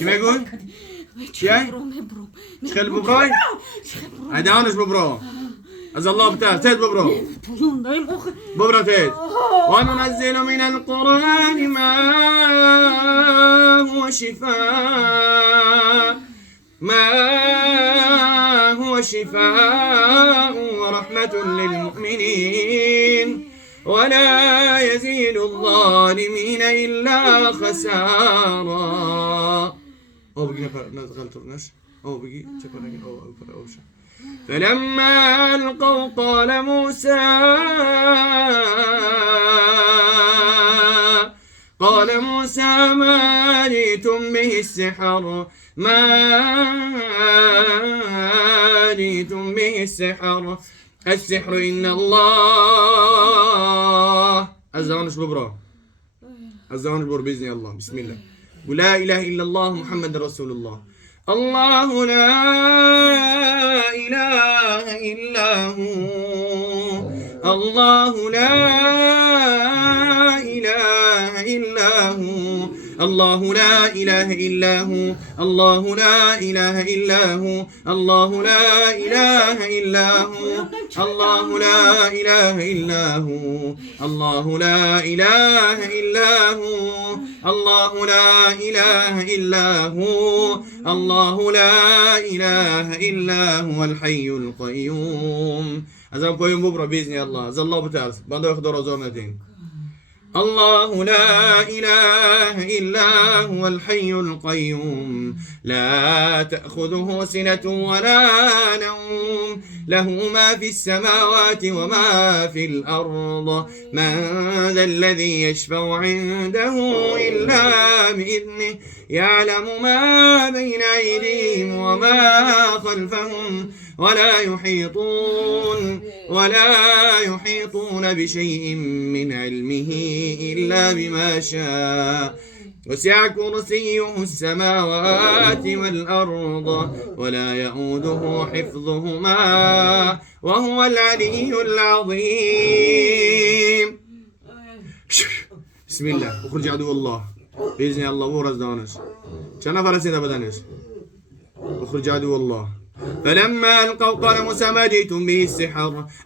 شو ما يقول؟ شيء؟ شخل ببراي؟ عدانش ببرو از الله بتاعه تيت ببرو ببرو تيت وننزل من القرآن ما هو شفاء ورحمة للمؤمنين ولا يزيد الظالمين إلا خسارا. فلما ألقوا قال موسى ما جئتم به السحر السحر إن الله أزغنش ببرا بإذن الله. بسم الله ولا إله إلا الله محمد رسول الله. الله لا إله إلا هو الله لا إله إلا هو الله لا إله إلا هو الله لا إله إلا هو الله لا إله إلا هو الله لا إله إلا هو الله لا إله إلا هو الله لا إله إلا هو الله لا إله إلا هو الحي القيوم. أزام قيوم بكرة بإذن الله. أز الله بتعرف بعد يخدر زورنتين. الله لا إله إلا هو الحي القيوم لا تأخذه سنة ولا نوم له ما في السماوات وما في الأرض من ذا الذي يشفع عنده إلا بإذنه يعلم ما بين أيديهم وما خلفهم ولا يحيطون بشيء من علمه إلا بما شاء وسع كرسيه السماوات والأرض ولا يؤوده حفظهما وهو العلي العظيم. بسم الله اخرج عدو الله بإذن الله ورز دانش شنا فرسنا بدنش اخرج عدو الله. فلما ألقوا قال موسى ما جئتم به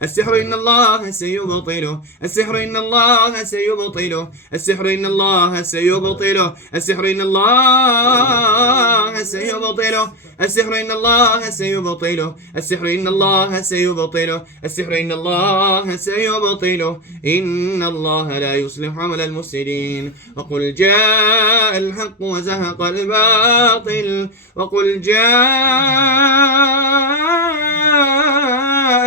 السحر إن الله سيبطله السحر إن الله سيبطله السحر إن الله سيبطله السحر إن الله سيبطله السحر إن الله سيبطله السحر إن الله سيبطله السحر إن الله سيبطله إن الله لا يصلح عمل المفسدين. وقل جاء الحق وزهق الباطل وقل جاء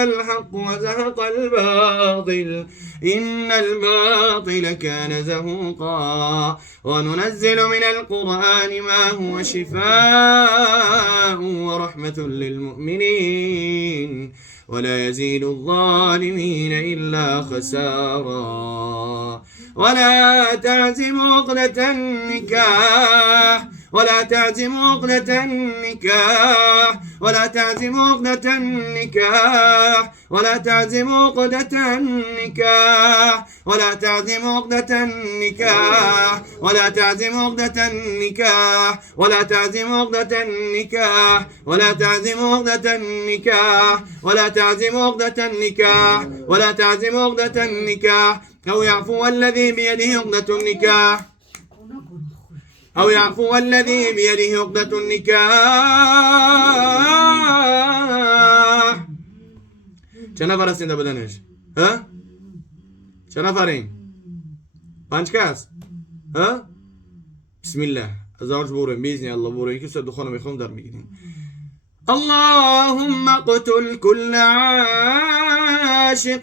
الحق وزهق الباطل إن الباطل كان زهوقا. وننزل من القرآن ما هو شفاء ورحمة للمؤمنين ولا يزيد الظالمين إلا خسارا. ولا تعزموا عقدة النكاح ولا تعزموا عقدة النكاح ولا تعزموا عقدة النكاح ولا تعزموا عقدة النكاح ولا تعزموا عقدة النكاح ولا تعزموا عقدة النكاح ولا تعزموا عقدة النكاح ولا تعزموا عقدة النكاح ولا تعزموا عقدة النكاح ولا تعزموا عقدة النكاح أو يعفو الذي بيده عقدة النكاح أو يعفو الذي بيده عقدة النكاح. چند نفر هستین در بدنش؟ ها؟ چند نفرین؟ 5 کس؟ ها؟ بسم الله ازدواج بریم بإذن الله بریم که دخانه میخوام در میگیریم. اللهم اقتل كل عاشق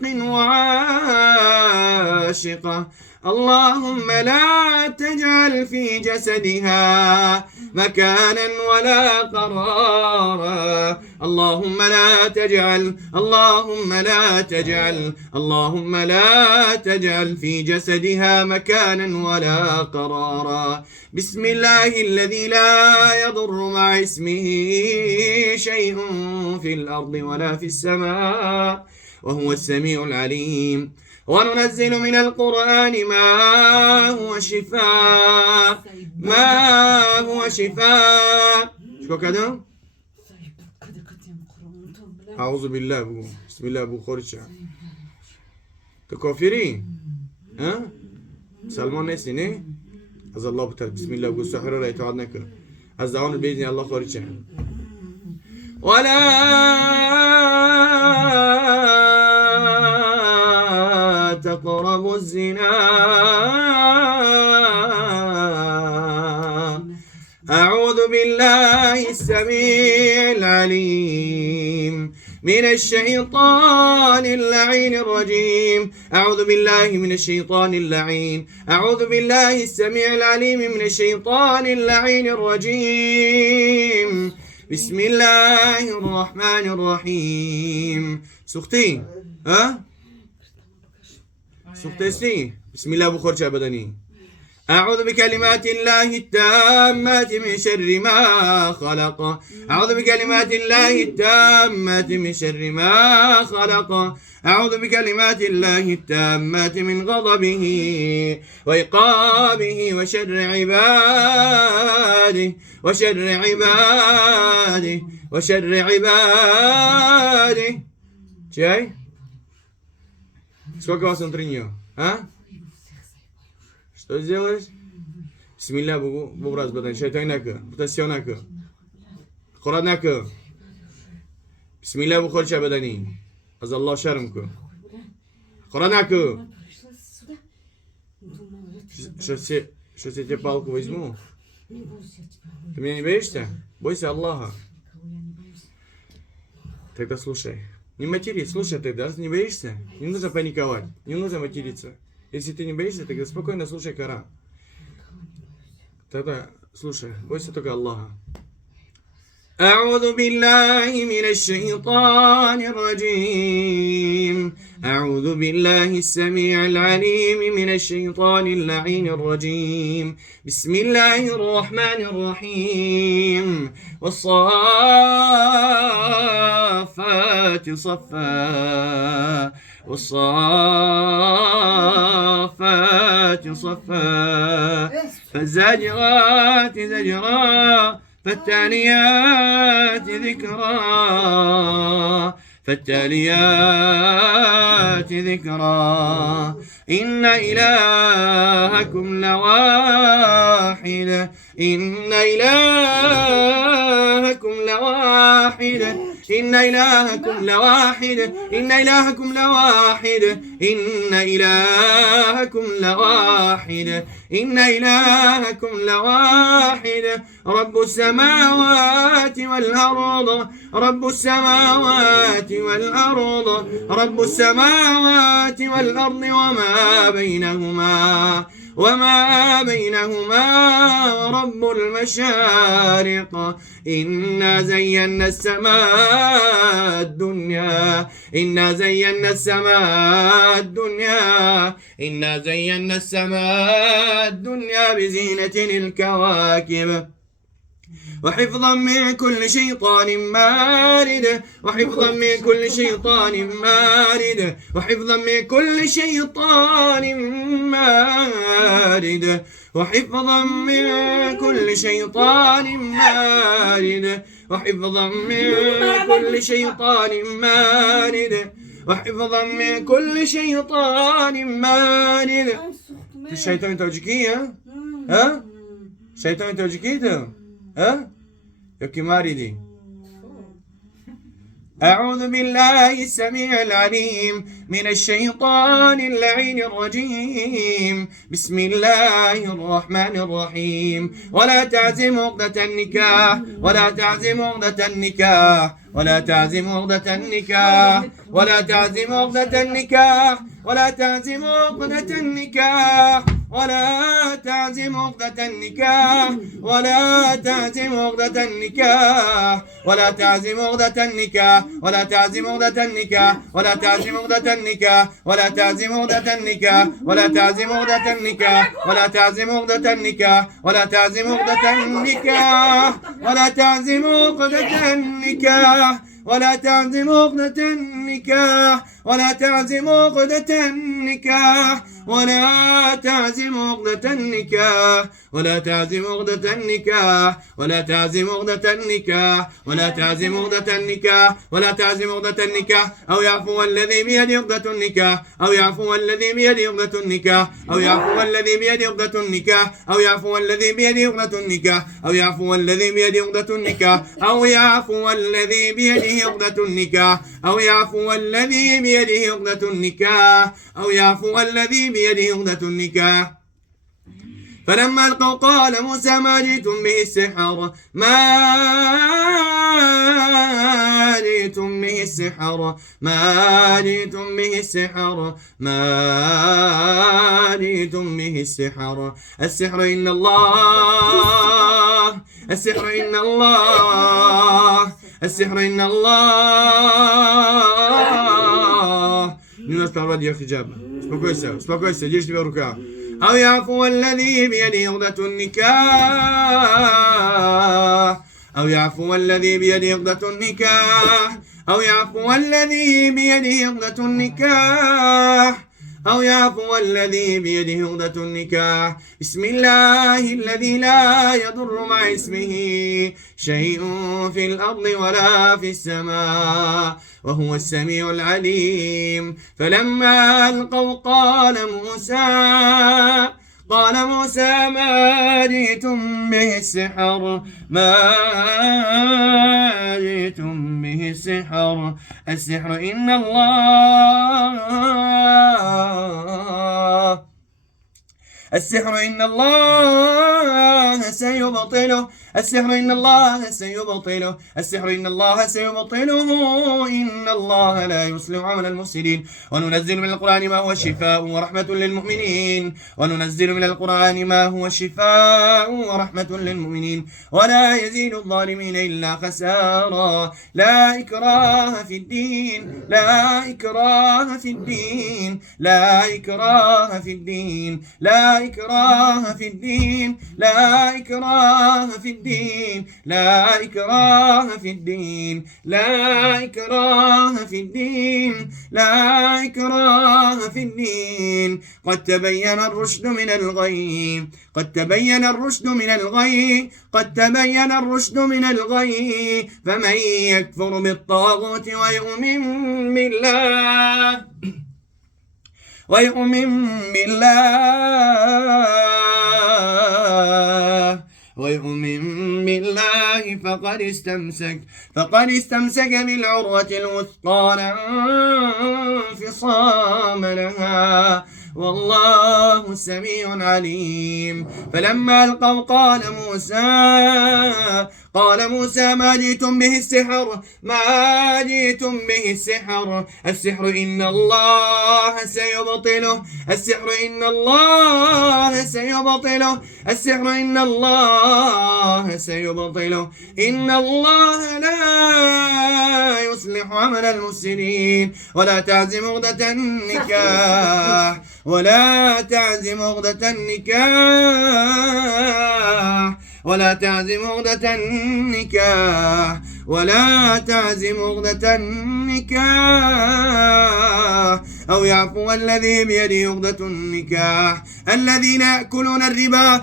وعاشقة اللهم لا تجعل في جسدها مكانا ولا قرارا اللهم لا تجعل في جسدها مكانا ولا قرارا. بسم الله الذي لا يضر مع اسمه شيء في الأرض ولا في السماء وهو السميع العليم. وننزل من القرآن ما هو شفاء ما هو شفاء. شكو كده؟ أعوذ بالله بو. بسم الله بو خورشا. تكافرين؟ ها؟ سلمان نسي نه؟ از الله بتر بسم الله بو سحر را اطاعت نکن. از دهان بإذن الله خارج ولا تقربوا الزنا. أعوذ بالله السميع العليم من الشيطان اللعين الرجيم. أعوذ بالله من الشيطان اللعين. أعوذ بالله السميع العليم من الشيطان اللعين الرجيم. بسم الله الرحمن الرحيم. سختي ها؟ سختي بسم الله بخور بدني. أعوذ بكلمات الله التامات من شر ما خلق. أعوذ بكلمات الله التامات من شر ما خلق. أعوذ بكلمات الله التامات من غضبه وعقابه وشر عباده وشر عباده وشر عباده. Чай? Сколько вас он тренил? А? Что сделаешь? Бисмилля bu раз badan şeytan nakı, mutasyon nakı. Kur'an nakı. Бисмилля bu khorcha badani. Az Allah şarmku. Kur'an nakı. Сейчас я тебе палку возьму. Ты меня не боишься? Бойся Аллаха. Тогда слушай. Не матерись, слушай тогда. Раз не боишься, не нужно паниковать. Не нужно материться. Если ты не боишься, тогда спокойно слушай Коран. Тогда слушай, бойся только Аллаха. أعوذ بالله من الشيطان الرجيم. أعوذ بالله السميع العليم من الشيطان اللعين الرجيم. بسم الله الرحمن الرحيم. والصافات صفا والصافات صفا فالزاجرات زجرا فالتاليات ذكرا فالتاليات ذكرا. إن إلهكم لواحد. إن إلهكم لواحد. إن إلهكم لواحد. إن إلهكم لواحد. إن إلهكم لواحد. إن إلهكم لواحد. رب السماوات والأرض. رب السماوات والأرض. رب السماوات والأرض وما بينهما وما بينهما رب المشارق. إنا زينا السماء الدنيا. إنا زينا السماء الدنيا. إنا زينا السماء الدنيا بزينة الكواكب وحفظا من كل شيطان مارد. وحفظا من كل شيطان مارد. وحفظا من كل شيطان مارد. وحفظا من كل شيطان مارد. وحفظا من كل شيطان مارد. وحفظا من كل شيطان مارد. الشيطان توجيكيه ها؟ الشيطان توجيكيه ها؟ يوكي ماردي. أعوذ بالله السميع العليم من الشيطان اللعين الرجيم. بسم الله الرحمن الرحيم. ولا تعزموا عقدة النكاح. ولا تعزموا عقدة النكاح. ولا تعزموا عقدة النكاح. ولا تعزموا عقدة النكاح. ولا تعزموا عقدة النكاح. ولا تعزموا عقدة النكاح. ولا تعزموا عقدة النكاح. ولا تعزموا عقدة النكاح. ولا تعزموا عقدة النكاح. ولا تعزموا عقدة النكاح. ولا تعزموا عقدة النكاح. ولا تعزموا عقدة النكاح. ولا تعزموا عقدة النكاح. ولا تعزموا عقدة النكاح. ولا تعزموا عقدة النكاح. ولا تعزموا عقدة النكاح ولا تعزموا عقدة النكاح ولا تعزموا عقدة النكاح ولا تعزموا عقدة النكاح ولا تعزموا عقدة النكاح ولا تعزموا عقدة النكاح ولا تعزموا عقدة النكاح أو يعفو الذي بيده عقدة النكاح أو يعفو الذي بيده عقدة النكاح أو يعفو الذي بيده عقدة النكاح أو يعفو الذي بيده عقدة النكاح أو يعفو الذي بيده عقدة النكاح أو يعفو الذي بيده عقدة النكاح أو يعفو الذي بيده عقدة النكاح أو يعفو الذي بيده عقدة النكاح. فلما ألقوا قال موسى ما جئتم به السحر ما جئتم به السحر ما جئتم به السحر ما جئتم به السحر السحر إن الله السحر إن الله السحر إن الله. Nie sprawiedliwie hijab. Spokój się, gdzieś ruka. أو يعفو الذي بيده عقدة النكاح أو يعفو الذي بيده عقدة النكاح أو يعفو الذي بيده عقدة النكاح أو يعفو الذي بيده عقدة النكاح. بسم الله الذي لا يضر مع اسمه شيء في الأرض ولا في السماء وهو السميع العليم. فلما ألقوا قال موسى ما جئتم به السحر ما جئتم به السحر السحر إن الله السحر إن الله سيبطله السحر إن الله سيبطله السحر إن الله سيبطله إن الله لا يصلح عمل المفسدين. وننزل من القرآن ما هو شفاء ورحمة للمؤمنين وننزل من القرآن ما هو شفاء ورحمة للمؤمنين ولا يزيد الظالمين إلا خسارا. لا إكراه في الدين لا إكراه في الدين لا إكراه في الدين لا إكراه في الدين لا إكراه في الدين لا إكراه في الدين لا إكراه في الدين لا إكراه في الدين. قد تبين الرشد من الغي قد تبين الرشد من الغي قد تبين الرشد من الغي. فمن يكفر بالطاغوت ويؤمن بالله فقد استمسك بالعروة الوثقى لا انفصام لها والله سميع عليم. فلما ألقوا قال موسى ما جئتم به السحر ما جئتم به السحر السحر إن الله سيبطله السحر إن الله سيبطله السحر إن الله سيبطله إن الله لا يصلح عمل المفسدين. ولا تعزم عقدة النكاح ولا تعزم عقدة النكاح ولا تعزم عقدة النكاح ولا تعزم عقدة النكاح أو يعفو الذي بيده عقدة النكاح. الذين يأكلون الربا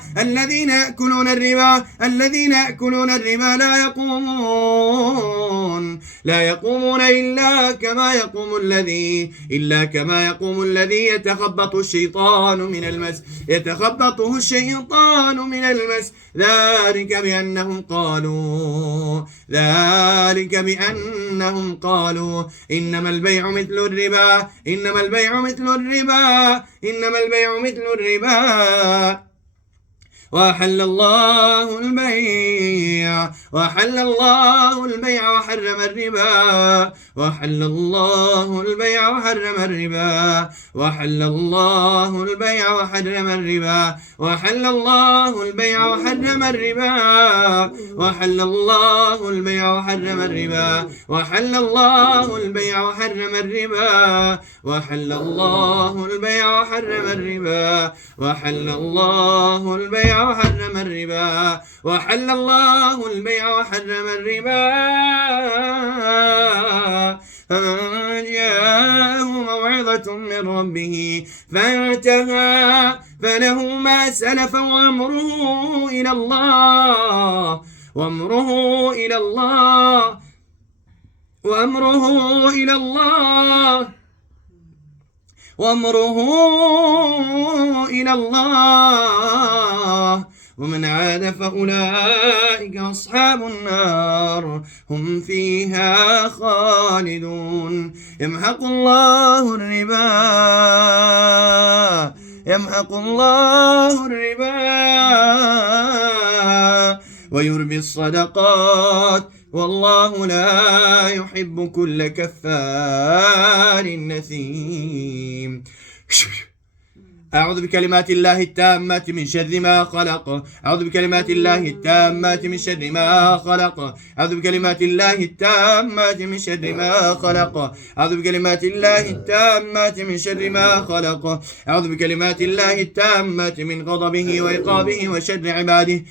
لا يقومون إلا كما يقوم الذي يتخبطه الشيطان من المس ذلك بأنهم قالوا إنما البيع مثل الربا وأحل الله البيع وحرم الربا وأحل الله البيع وحرم الربا وأحل الله البيع وحرم الربا وأحل الله البيع وحرم الربا وأحل الله البيع وحرم الربا وأحل الله البيع وحرم الربا وأحل الله البيع وحرم الربا وأحل الله البيع وحرم الربا وأحل الله البيع وحرم الربا من ربه فانتهى فله ما سلف وأمره إلى الله وأمره إلى الله وأمره إلى الله وأمره إلى الله ومن عاد فأولئك أصحاب النار هم فيها خالدون يمحق الله الربا ويربي الصدقات والله لا يحب كل كفار نثيم. أعوذ بكلمات الله التامة من شر ما خلق. أعوذ بكلمات الله التامة من شر ما خلق. أعوذ بكلمات الله التامة من شر ما خلق. أعوذ بكلمات الله التامة من شر ما خلق. أعوذ بكلمات الله التامة من غضبه وعقابه وشر عباده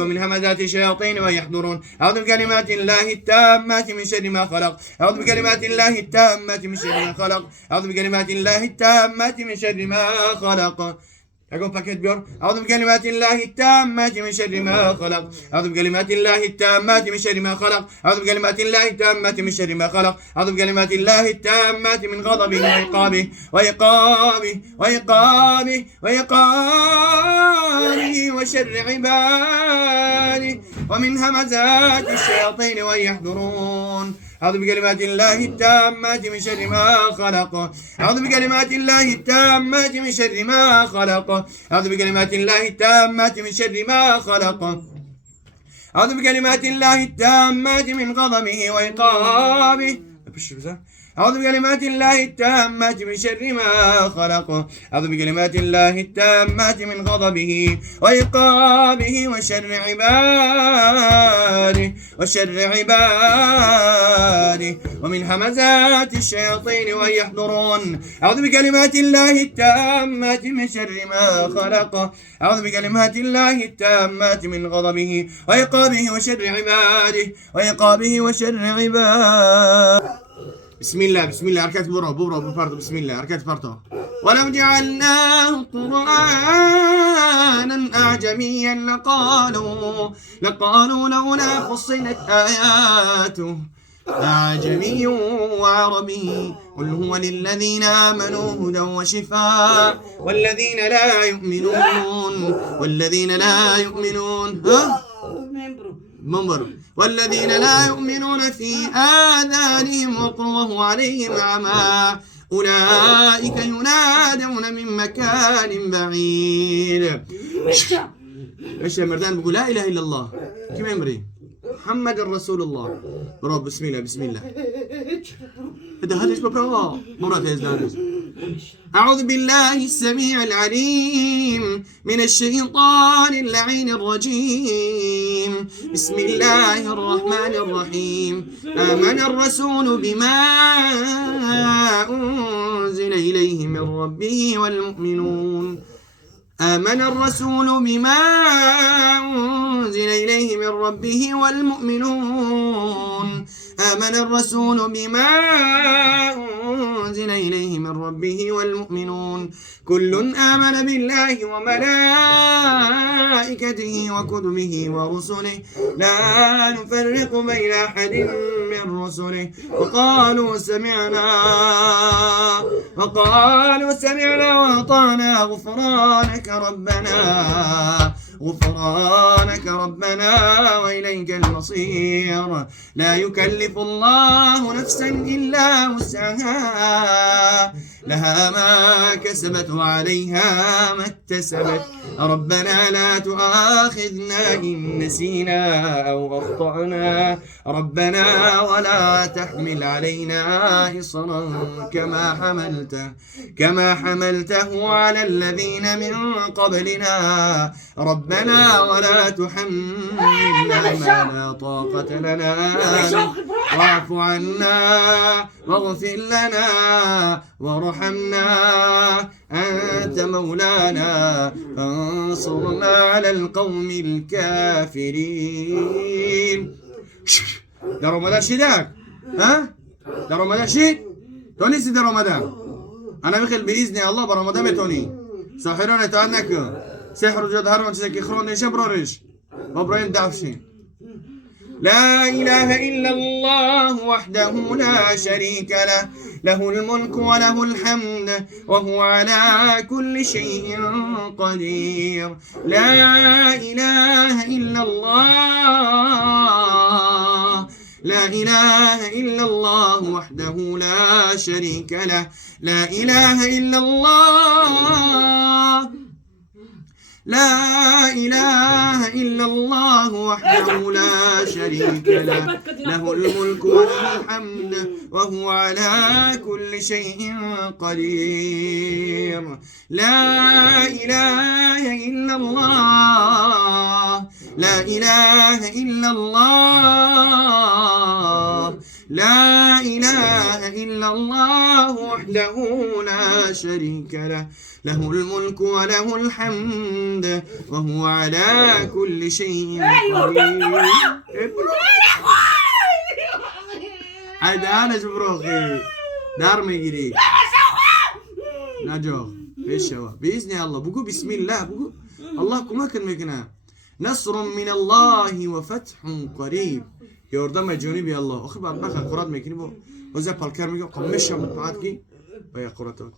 ومن همزات الشياطين ويحضرون. أعوذ بكلمات الله التامة من شر ما خلق. أعوذ بكلمات الله التامة من شر ما خلق. أعوذ بكلمات الله التامة من شر ما خلق. أقوم باكيت بيور. أعوذ بكلمات الله التامة من شر ما خلق. أعوذ بكلمات الله التامة من شر ما خلق. أعوذ بكلمات الله التامة من شر ما خلق. أعوذ بكلمات الله التامة من غضبه وعقابه وشر عباده ومن همزات الشياطين ويحضرون. أعوذ بكلمات الله التامة من شر ما خلق. أعوذ بكلمات الله التامة من شر ما خلق. أعوذ بكلمات الله التامة من شر ما خلق. أعوذ بكلمات الله التامة من غضبه وعقابه. أعوذ بكلمات الله التامة من شر ما خلق. أعوذ بكلمات الله التامة من غضبه وعقابه وشر عباده ومن همزات الشياطين ويحضرون. أعوذ بكلمات الله التامة من شر ما خلق. أعوذ بكلمات الله التامة من غضبه وعقابه وشر عباده. بسم الله حركات برو بسم الله حركات فرطة. ولو جعلناه قرآنا أعجميا لقالوا لولا فصلت آياته أعجمي وعربي قل هو للذين آمنوا هدى وشفاء والذين لا يؤمنون والذين لا يؤمنون في آذانهم وقر وهو عليهم عمى أولئك ينادون من مكان بعيد. ايش يا مردان بقول لا إله إلا الله كم يمري محمد رسول الله. برو بسم الله هذا ايش بقرا مرات يزداد. أعوذ بالله السميع العليم من الشيطان اللعين الرجيم. بسم الله الرحمن الرحيم. آمن الرسول بما أنزل إليه من ربه والمؤمنون. آمن الرسول بما أنزل إليه من ربه والمؤمنون. آمن الرسول بما أنزل إليه من ربه والمؤمنون كل آمن بالله وملائكته وكتبه ورسله لا نفرق بين أحد من رسله وقالوا سمعنا وأطعنا غفرانك ربنا وإليك المصير. لا يكلف الله نفسا إلا وسعها لها ما كسبت وعليها ما اكتسبت. ربنا لا تؤاخذنا إن نسينا أو أخطأنا ربنا ولا تحمل علينا إصرا كما حملته على الذين من قبلنا ربنا ولا تحملنا ما لا طاقة لنا واعف عنا واغفر لنا وارحمنا أنت مولانا فانصرنا على القوم الكافرين. يا رمضان شداك ها در رمضان شید؟ تو نیستی در رمضان. انا بخل بإذن الله برمضان بتوني ساحران اطاعت سحر وجد هرون شكي خرون شبرورش وابراهيم دعفشي. لا إله إلا الله وحده لا شريك له له الملك وله الحمد وهو على كل شيء قدير. لا إله إلا الله لا إله إلا الله وحده لا شريك له لا إله إلا الله لا إله إلا الله وحده لا شريك له له الملك وله الحمد وهو على كل شيء قدير. لا إله إلا الله لا إله إلا الله لا إله إلا الله وحده لا شريك له له الملك وله الحمد وهو على كل شيء قدير. أنا جبروخي دار ميجري نجوخ بيشوا بإذن الله بقول بسم الله بقول الله كما كان مكنا نصر من الله وفتح قريب. يوردم جانبي الله آخر بعد ما خد قرات میکنی با وزه پالکر میگم قمش هم بتوعد کی بیا قراتات.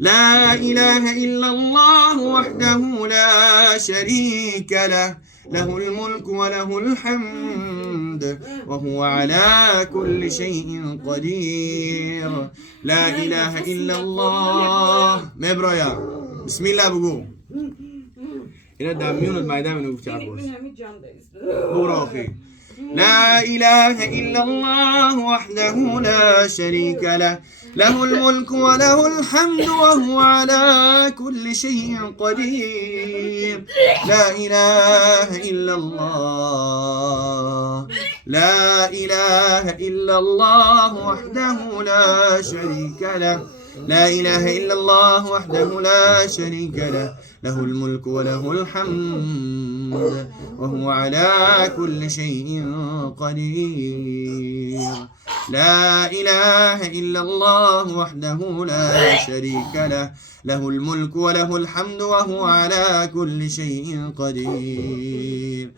لا إله إلا الله وحده لا شريك له له الملك وله الحمد وهو على كل شيء قدير. لا إله إلا الله مبرايا بسم الله بقول إلى داميون الميدان من وقت عبوس بوراخي. لا إله إلا الله وحده لا شريك له له الملك وله الحمد وهو على كل شيء قدير. لا إله إلا الله لا إله إلا الله وحده لا شريك له لا إله إلا الله وحده لا شريك له له الملك وله الحمد وهو على كل شيء قدير. لا إله إلا الله وحده لا شريك له له الملك وله الحمد وهو على كل شيء قدير.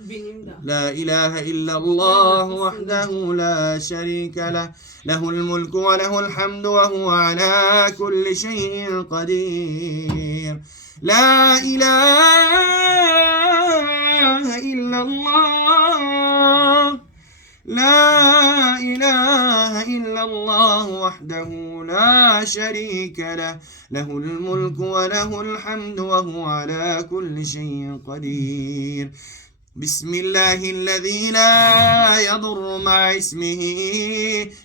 لا إله إلا الله وحده لا شريك له له الملك وله الحمد وهو على كل شيء قدير. لا إله إلا الله لا إله إلا الله وحده لا شريك له له الملك وله الحمد وهو على كل شيء قدير. بسم الله الذي لا يضر مع اسمه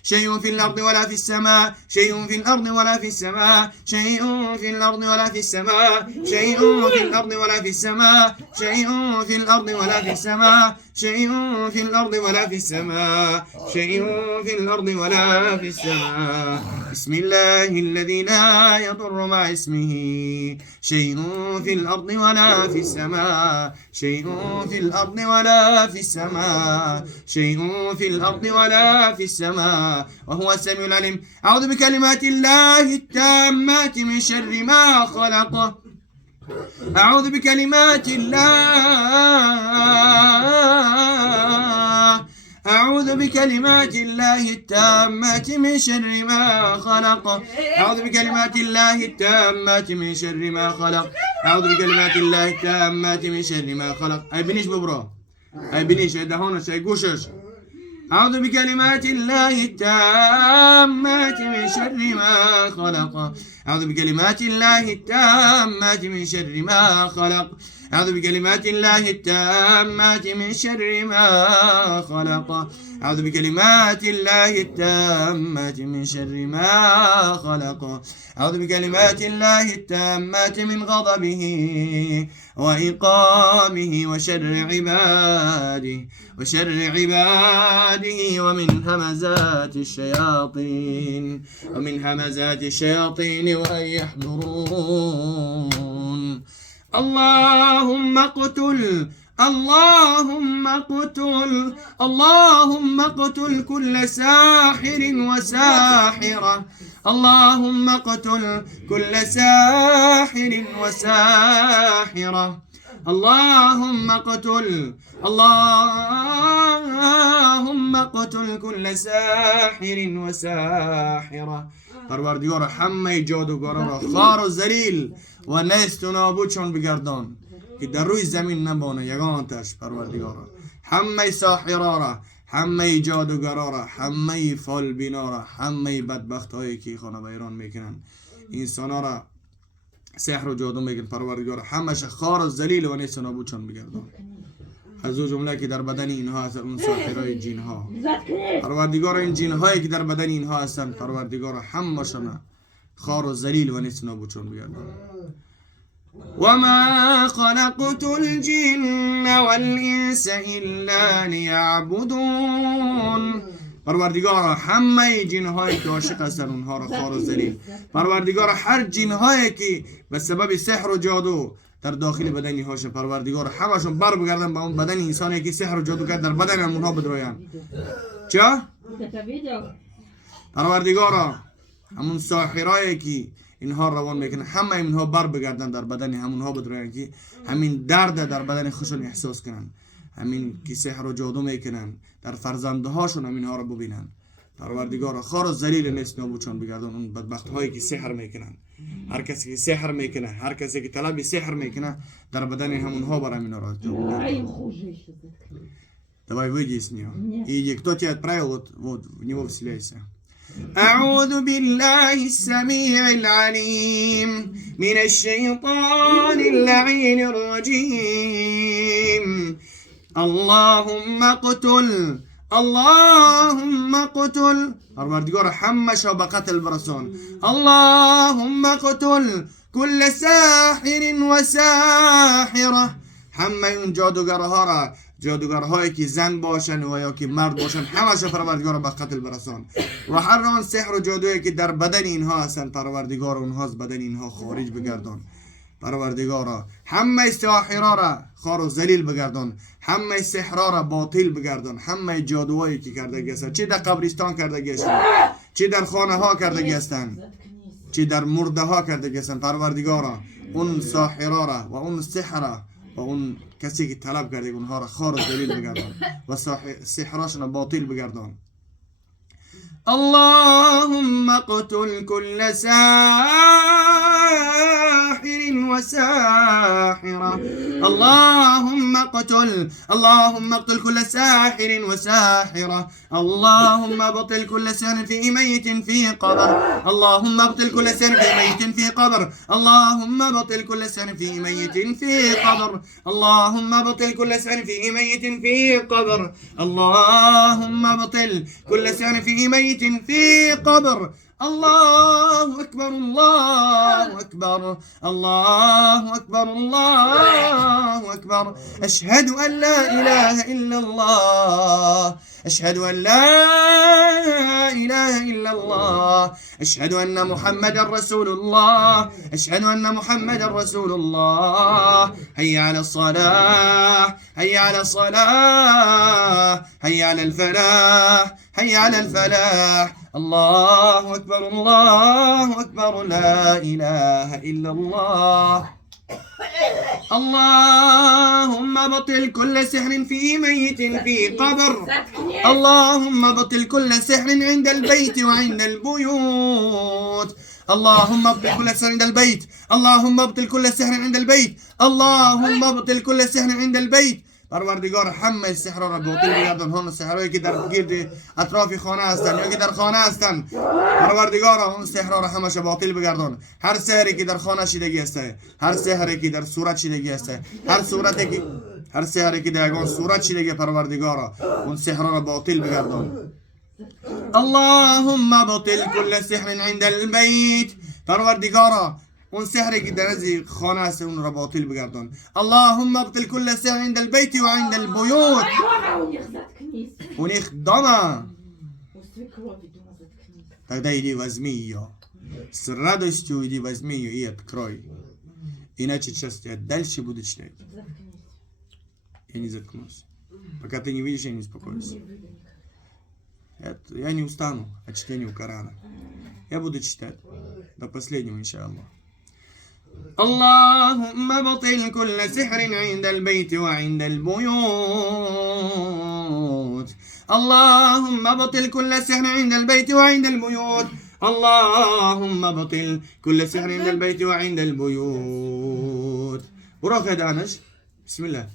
شيء في الأرض ولا في السماء شيء في الأرض ولا في السماء شيء في الأرض ولا في السماء شيء في الأرض ولا في السماء شيء في الأرض ولا في السماء شيء في الأرض ولا في السماء شيء في الأرض ولا في السماء. بسم الله الذي لا يضر مع اسمه شيء في الأرض ولا في السماء شيء في الأرض ولا في السماء شيء في الأرض ولا في السماء وهو السميع العليم. أعوذ بكلمات الله التامات من شر ما خلق أعوذ بكلمات الله أعوذ بكلمات الله التامات من شر ما خلق أعوذ بكلمات الله التامات من شر ما خلق أعوذ بكلمات الله التامات من شر ما خلق. أي بنيش ببرا أي بنيش ده هون أي قوشش. أعوذ بكلمات الله التامات من شر ما خلق أعوذ بكلمات الله التامات من شر ما خلق أعوذ بكلمات الله التامات من شر ما خلق أعوذ بكلمات الله التامات من شر ما خلق أعوذ بكلمات الله التامات من غضبه وإقامه وشر عباده ومن همزات الشياطين وأن يحضرون. اللهم اقتل اللهم اقتل كل ساحر وساحرة. اللهم اقتل كل ساحر وساحرة. اللهم اقتل كل ساحر وساحرة. پروردگار همه جادوگران را خوار و ذلیل و نیست و نابودشان بگردان که در روی زمین نمانه یگانتش. پروردگارا همه ساحرا را، همه جادوگرا را، همه فالبینا را، همه بدبخت هایی که خانه به ایران میکنن انسان ها را سحر و جادو میکنن، پروردگارا همش خوار و ذلیل و نیست و نابودشان بگردان. از او جمله که در بدن اینها هستند اون ساحرای جین ها، پروردگار این جین هایی که در بدن اینها هستند پروردگار همشون خوار و ذلیل و نیست و نابودشان بگردان. وما خلقت الجن والانس الا ليعبدون. پروردگار همه جن هایی که عاشق هستند اونها را خوار و ذلیل. پروردگار هر جن هایی که به سبب سحر و جادو در داخل بدنی هاشون پروردگار همشون بر بگردن به اون بدن انسانی که سحر و جادو کرد در بدن اونها بدرویان. چه؟ پروردگار همون ساحرایی که اینها روان میکنه همه اینها بر بگردن در بدن همونها بدرویان که همین درد در بدن خودشون احساس کنن، همین که سحر و جادو میکنن در فرزندهاشون همینها رو ببینن. پروردگار خوار و ذلیل نیست نابودشان بگردان اون بدبخت هایی که سحر میکنن. هر کسی که سحر میکنه، هر کسی که طلب سحر میکنه در بدن همونها برای اینا را Давай выйди из нее. И кто тебя отправил, вот в него вселяйся. أعوذ بالله السميع العليم من الشيطان اللعين الرجيم. اللهم اقتل پروردگار همش به قتل برسان. اللهم اقتل كل ساحر و ساحره. همه اون جادوگرهایی که زن باشن و یا که مرد باشن همش پروردگار به قتل برسان. و هر آن سحر و جادویی که در بدن اینها هستن پروردگار اونها از بدن اینها خارج بگردان. پروردگارا همه ساحرا را خوار و ذلیل بگردان، همه سحرا را باطل بگردان، همه جادوهایی که کردگی هستند، چه در قبرستان کردگی هستند، چه در خانه ها کردگی هستند، چه در مرده ها کردگی هستند. پروردگارا اون ساحرا را و اون سحرا و اون کسی که طلب کرده اونها را خوار و ذلیل بگردان و سحراشون باطل بگردان. اللهم اقتل كل ساحر وساحرة. اللهم اقتل كل ساحر وساحرة. اللهم ابطل كل ساحر في ميت في قبر. اللهم ابطل كل ساحر في ميت في قبر. اللهم ابطل كل ساحر في ميت في قبر. اللهم ابطل كل ساحر في ميت في قبر. اللهم ابطل كل ساحر في ميت في قبر. الله أكبر الله أكبر الله أكبر الله أكبر. أشهد أن لا إله إلا الله. أشهد أن لا إله إلا الله. أشهد أن محمد رسول الله. أشهد أن محمد رسول الله. هيا على الصلاة، هيا على الصلاة، هيا على الفلاح، هيا على الفلاح. الله أكبر الله أكبر لا إله إلا الله. اللهم بطل كل سحر في ميت في قبر. اللهم بطل كل سحر عند البيت وعند البيوت. اللهم ابطل كل سحر عند البيت. اللهم ابطل كل سحر عند البيت. اللهم ابطل كل سحر عند البيت. پروردگار همه سحرها را باطل بگردان. هم سحرهایی که در گرد اطراف خانه هستند یا که در خانه هستند پروردگار هم سحرها را همش باطل بگردان. هر سحری که در خانه شدگی است، هر سحری که در صورت شدگی است، هر سحری که در یگان صورت شدگی پروردگار اون سحرها را باطل بگردان. اللهم ابطل كل سحر عند البيت. پروردگارا اون سحری که در از خانه است اون را باطل بگردان. اللهم ابطل كل سحر عند البيت وعند البيوت. У них дома. Тогда иди возьми ее. С радостью иди возьми ее и открой. Иначе сейчас я дальше буду читать. Я не заткнусь. Пока ты не видишь, я не успокоюсь. Я не устану от чтения Корана. Я буду читать до последнего, иншаллах. اللهم ابطل كل سحر عند البيت وعند البيوت اللهم ابطل كل سحر عند البيت وعند البيوت اللهم ابطل كل سحر عند البيت وعند البيوت براك يا دانش بسم الله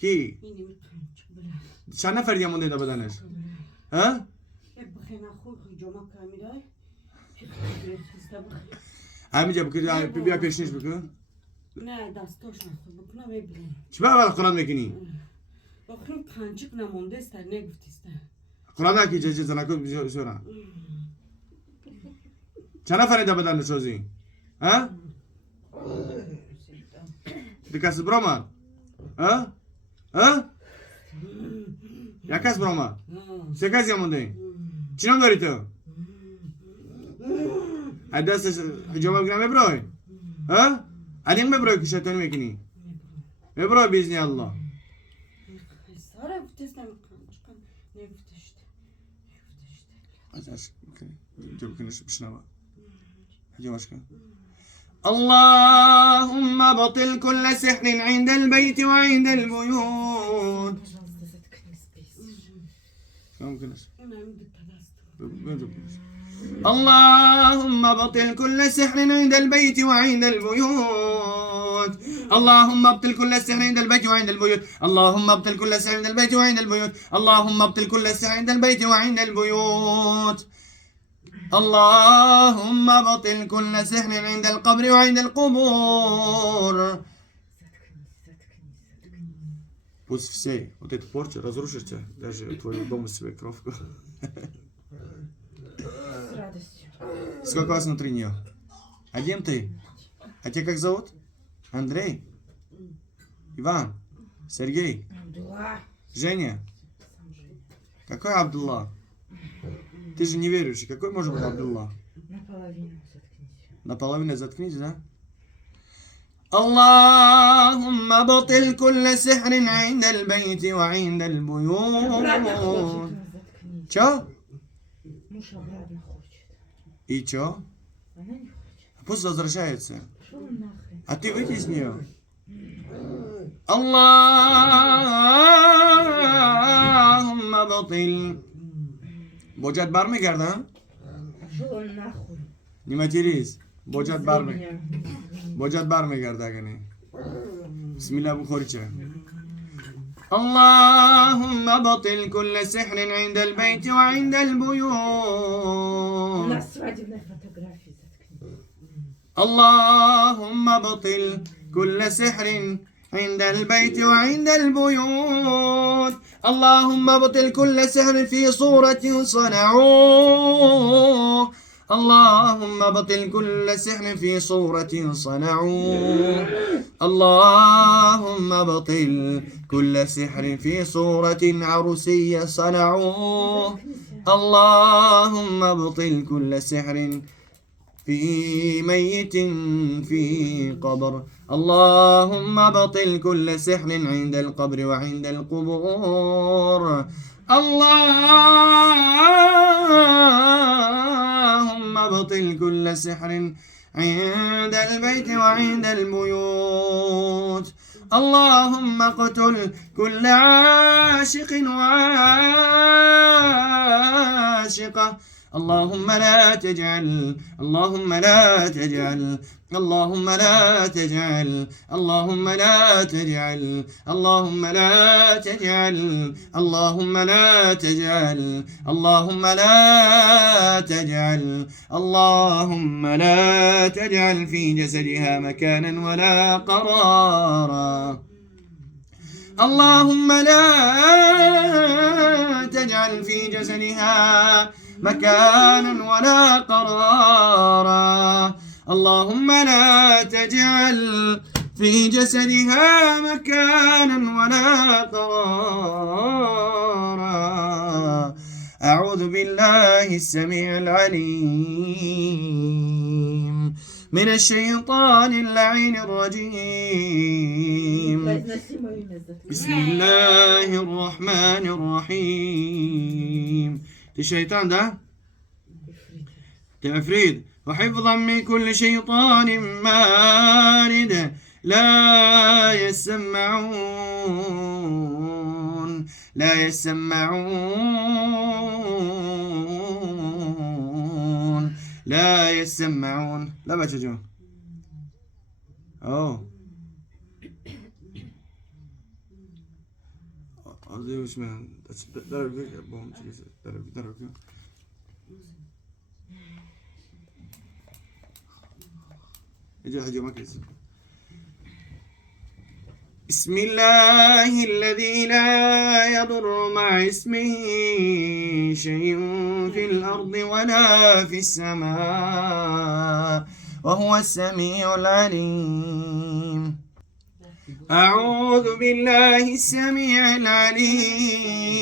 كي چند نفر دیگه مونده تا بدنش ها همینجا بکنی بیا پیشنیش بکن نه دستاش نخود بکنم ببینم چی باید قرآن میکنی؟ بخورم پنچک نمونده است نگفتی است قرآن نکی چه زنکو بسیارم چند نفره دا بدن نشوزی؟ ها؟ دکست برامد؟ ها؟ ها؟ یکست برامد؟ سه کسی مونده؟ چی نام داری تو؟ دستش حجامه بگیرم ببرای؟ ها؟ الان ببرای که شیطانی میکنی؟ ببرای بیزنی الله سارا گفته است نگفته است ازش اوکی جو بکنش بشنوه حجامش کن اللهم بطل كل سحر عند البيت وعند البيوت اللهم بطل كل سحر عند البيت وعند البيوت اللهم ابطل كل سحر عند البيت وعند البيوت اللهم ابطل كل سحر عند البيت وعند البيوت اللهم ابطل كل سحر عند البيت وعند البيوت اللهم ابطل كل سحر عند القبر وعند القبور Пусть все вот эту порчу разрушится, даже твою дом свекровку. С радостью. Сколько вас внутри нее? Один ты? А тебя как зовут? Андрей? Иван? Сергей? Абдулла. Женя? Какой Абдулла? Ты же не верующий. Какой может быть Абдулла? Наполовину заткнись. Наполовину заткнись, да? اللهم ابطل كل سحر عند البيت وعند البيوت. Чё? Муж обратно хочет. И чё? Она не хочет. Пусть возвращается. Пошел он нахрен. А ты выйди из нее. اللهم ابطل. Божат бармегардам? Пошел он нахуй. Не матерись. Божат бармегардам. بوجد برمیگرده بسم الله بخوری چه اللهم بطل كل سحر عند البيت وعند البيوت На свадебной фотографии заткнись. اللهم بطل كل سحر عند البيت وعند البيوت اللهم بطل كل سحر في صورة صنعوه اللهم بطل كل سحر في صورة صنعوه اللهم بطل كل سحر في صورة عروسية صنعوه اللهم بطل كل سحر في ميت في قبر اللهم بطل كل سحر عند القبر وعند القبور اللهم بطل كل سحر عند البيت وعند البيوت اللهم اقتل كل عاشق وعاشقة اللهم لا تجعل اللهم لا تجعل اللهم لا تجعل اللهم لا تجعل اللهم لا تجعل اللهم لا تجعل اللهم لا تجعل اللهم لا تجعل في جسدها مكانا ولا قرارا اللهم لا تجعل في جسدها مكانا ولا قرارا اللهم لا تجعل في جسدها مكانا ولا قرارا أعوذ بالله السميع العليم من الشيطان اللعين الرجيم. بسم الله الرحمن الرحيم. الشيطان ده تعفريد. وحفظا من كل شيطان مارد لا يسمعون لا يسمعون لا يسمعون. لا بتشجعون. أوه قصدي وش من درب بوم درب يجي ما كيس. بسم الله الذي لا يضر مع اسمه شيء في الأرض ولا في السماء وهو السميع العليم. أعوذ بالله السميع العليم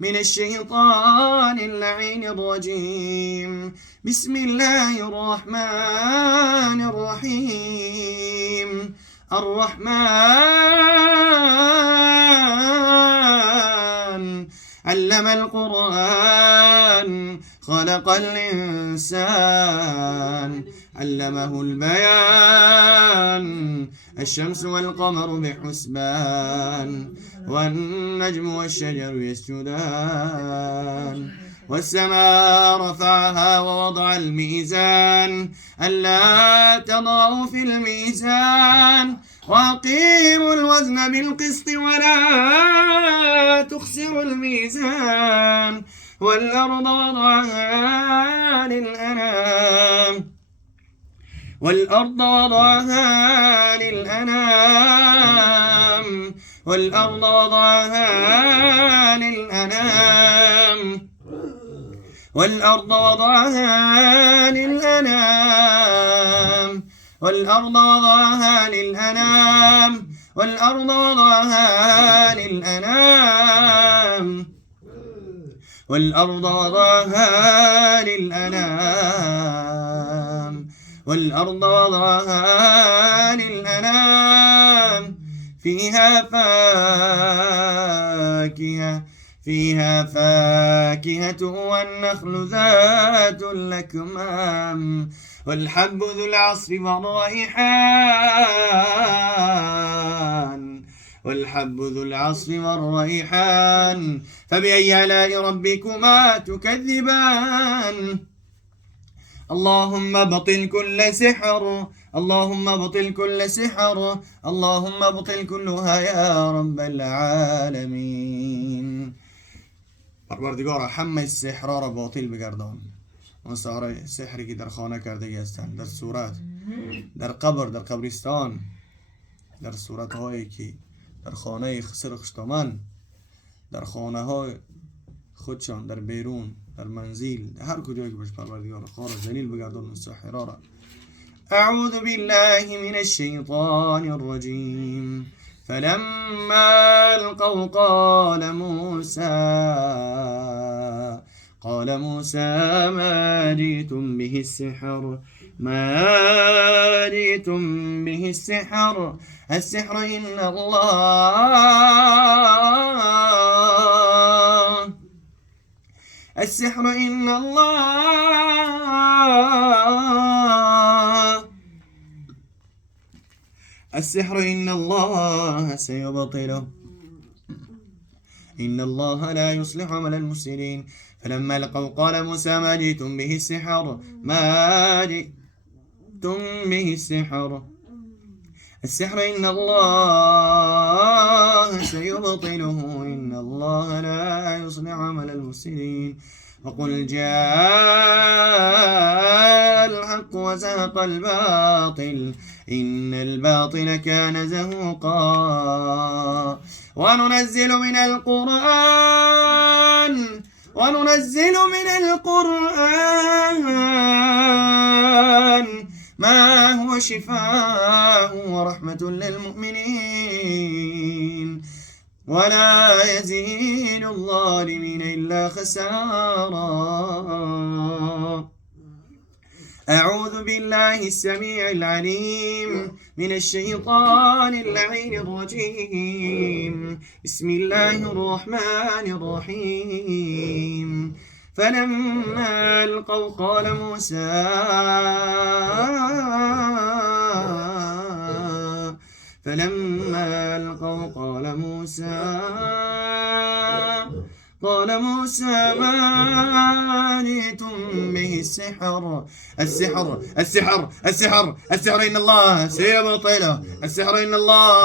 من الشيطان اللعين الرجيم. بسم الله الرحمن الرحيم. الرحمن علم القرآن خلق الإنسان علمه البيان. الشمس والقمر بحسبان والنجم والشجر يسجدان. والسماء رفعها ووضع الميزان ألا تطغوا في الميزان وأقيموا الوزن بالقسط ولا تخسروا الميزان. والأرض وضعها للأنام والأرض وضعها للأنام والأرض وضعها للأنام والأرض وضعها للأنام والأرض وضعها للأنام والأرض وضعها للأنام والأرض وضعها للأنام والأرض وضعها للأنام. فيها فاكهة والنخل ذات الأكمام والحب ذو العصف والريحان فبأي آلاء ربكما تكذبان. اللهم بطل كل سحر اللهم بطل كلها يا رب العالمين. پروردگار همه سحرها را باطل بگردان. اون سحری که در خانه کرده هستند، در صورت، در قبر، در قبرستان، در صورت هایی که در خانه سرخشتمن، در خانه های خودشان، در بیرون، در منزل، هر کجایی که باش پروردگار خار ذلیل بگردان اون سحرها را. أعوذ بالله من الشيطان الرجيم. فلما ألقوا قال موسى ما جئتم به السحر السحر إن الله سيبطله إن الله لا يصلح عمل المفسدين. فلما لقوا قال موسى ما جئتم به السحر السحر إن الله سيبطله إن الله لا يصلح عمل المفسدين. وقل جاء الحق وزهق الباطل إن الباطل كان زهوقا. وننزل من القرآن ما هو شفاء ورحمة للمؤمنين ولا يزيد الظالمين إلا خسارا. أعوذ بالله السميع العليم من الشيطان اللعين الرجيم. بسم الله الرحمن الرحيم. فلما ألقوا قال موسى ما جئتم به السحر. السحر إن الله سيبطله. السحر إن الله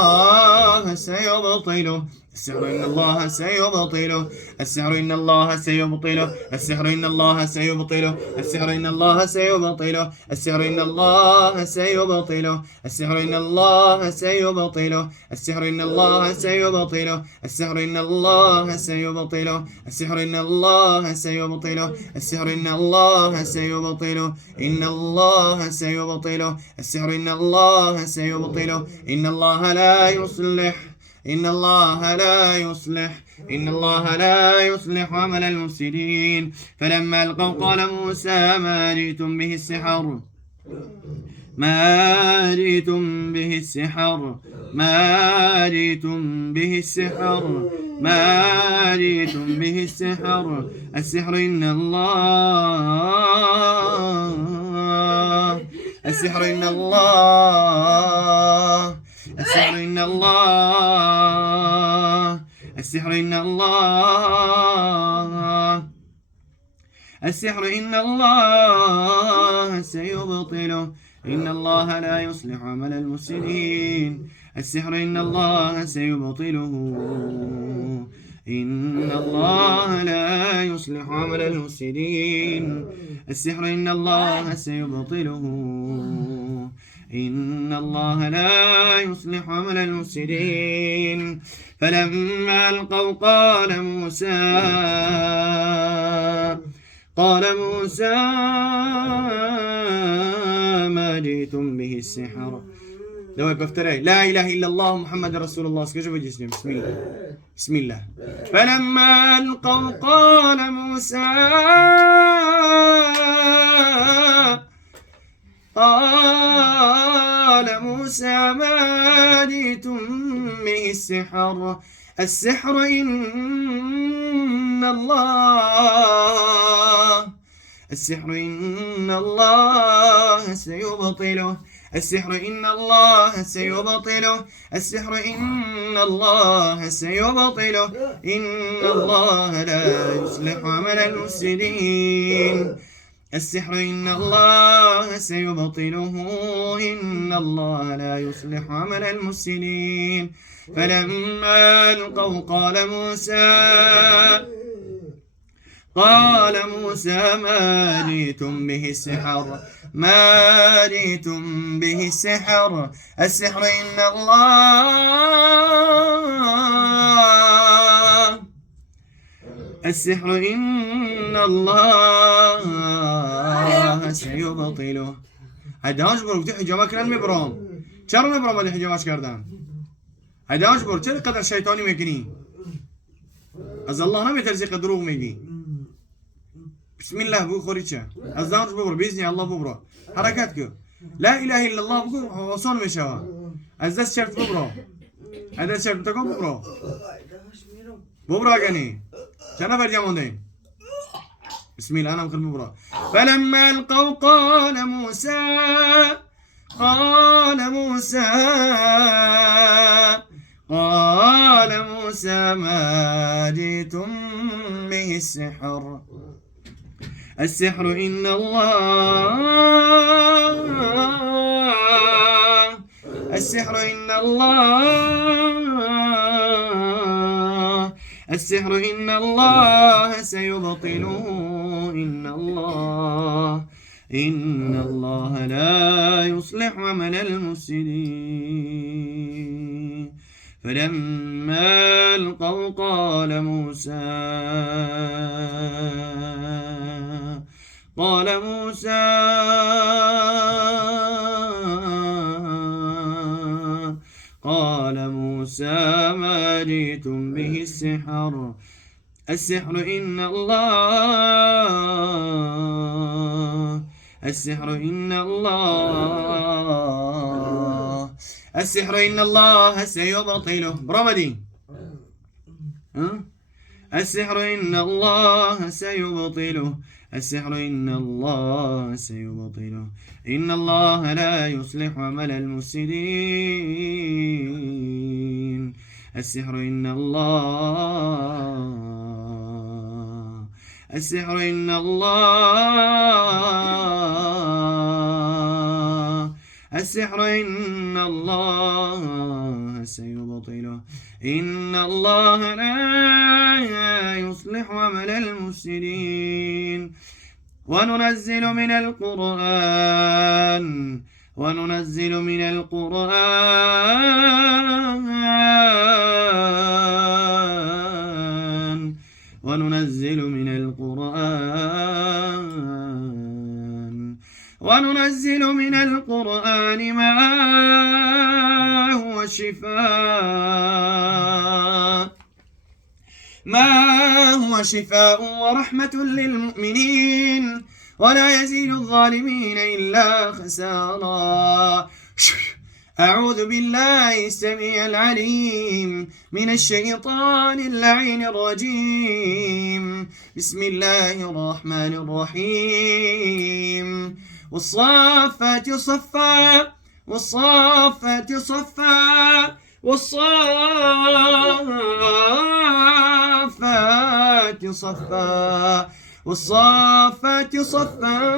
سيبطله. السحر إن الله سيبطله. السحر إن الله سيبطله. السحر إن الله سيبطله. السحر إن الله سيبطله. السحر إن الله سيبطله. السحر إن الله سيبطله. السحر إن الله سيبطله. السحر إن الله سيبطله. السحر إن الله سيبطله. السحر إن الله سيبطله. إن الله سيبطله. السحر إن الله سيبطله. إن الله لا يصلح. إن الله لا يصلح. إن الله لا يصلح عمل المفسدين. فلما ألقوا قال موسى ما جئتم به السحر. ما جئتم به السحر. ما جئتم به السحر. ما جئتم به السحر. السحر إن الله. السحر إن الله. السحر إن الله. السحر إن الله. السحر إن الله سيبطله. إن الله لا يصلح عمل المفسدين. السحر إن الله سيبطله. إن الله لا يصلح عمل المفسدين. السحر إن الله سيبطله. إن الله لا يصلح عمل المفسدين. فلما ألقوا قال موسى ما جئتم به السحر. لو بفتري لا إله إلا الله محمد رسول الله. سكجوا بجسم. بسم الله. بسم الله. فلما ألقوا قال موسى ما جئتم به السحر. السحر إن الله. السحر إن الله سيبطله. السحر إن الله سيبطله. السحر إن الله سيبطله. إن الله لا يصلح عمل المفسدين. السحر إن الله سيبطله. إن الله لا يصلح عمل المفسدين. فلما ألقوا قال موسى ما جئتم به السحر. ما جئتم به السحر. السحر إن الله. السحر إن الله سيبطله. هداش برو بتحي جواك لن مبرام. چرا نبرام هدی جواش کردم. هداش برو چرا قدر شیطانی میکنی. از الله نمیترسی قدر دروغ میگی. بسم الله بو خوری چه. از دانش ببر بیزنی الله ببر. حرکت کو. لا اله الا الله بگو آسان میشه. از دست شرط ببر. از دست شرط تکو ببر. ببر کنی. چه نفر جمعندین. بسم الله أنا مخل مبرا. فلما ألقوا قال موسى ما جئتم به السحر. السحر إن الله. السحر إن الله. السحر إن الله سيبطله. إن الله لا يصلح عمل المفسدين. فلما ألقوا قال موسى ما جئتم به السحر. السحر إن الله. السحر إن الله السحر إن الله سيبطله. برمدي السحر إن الله سيبطله. السحر إن الله سيبطله. إن الله لا يصلح عمل المفسدين. السحر إن الله السحر إن الله السحر إن الله سيبطله. إن الله لا يصلح عمل المفسدين. وننزل من القرآن وننزل من القرآن ما هو شفاء ورحمة للمؤمنين ولا يزيد الظالمين إلا خسارا. أعوذ بالله السميع العليم من الشيطان اللعين الرجيم. بسم الله الرحمن الرحيم. والصافات صفا والصافات صفا والصافات صفا والصافات صفا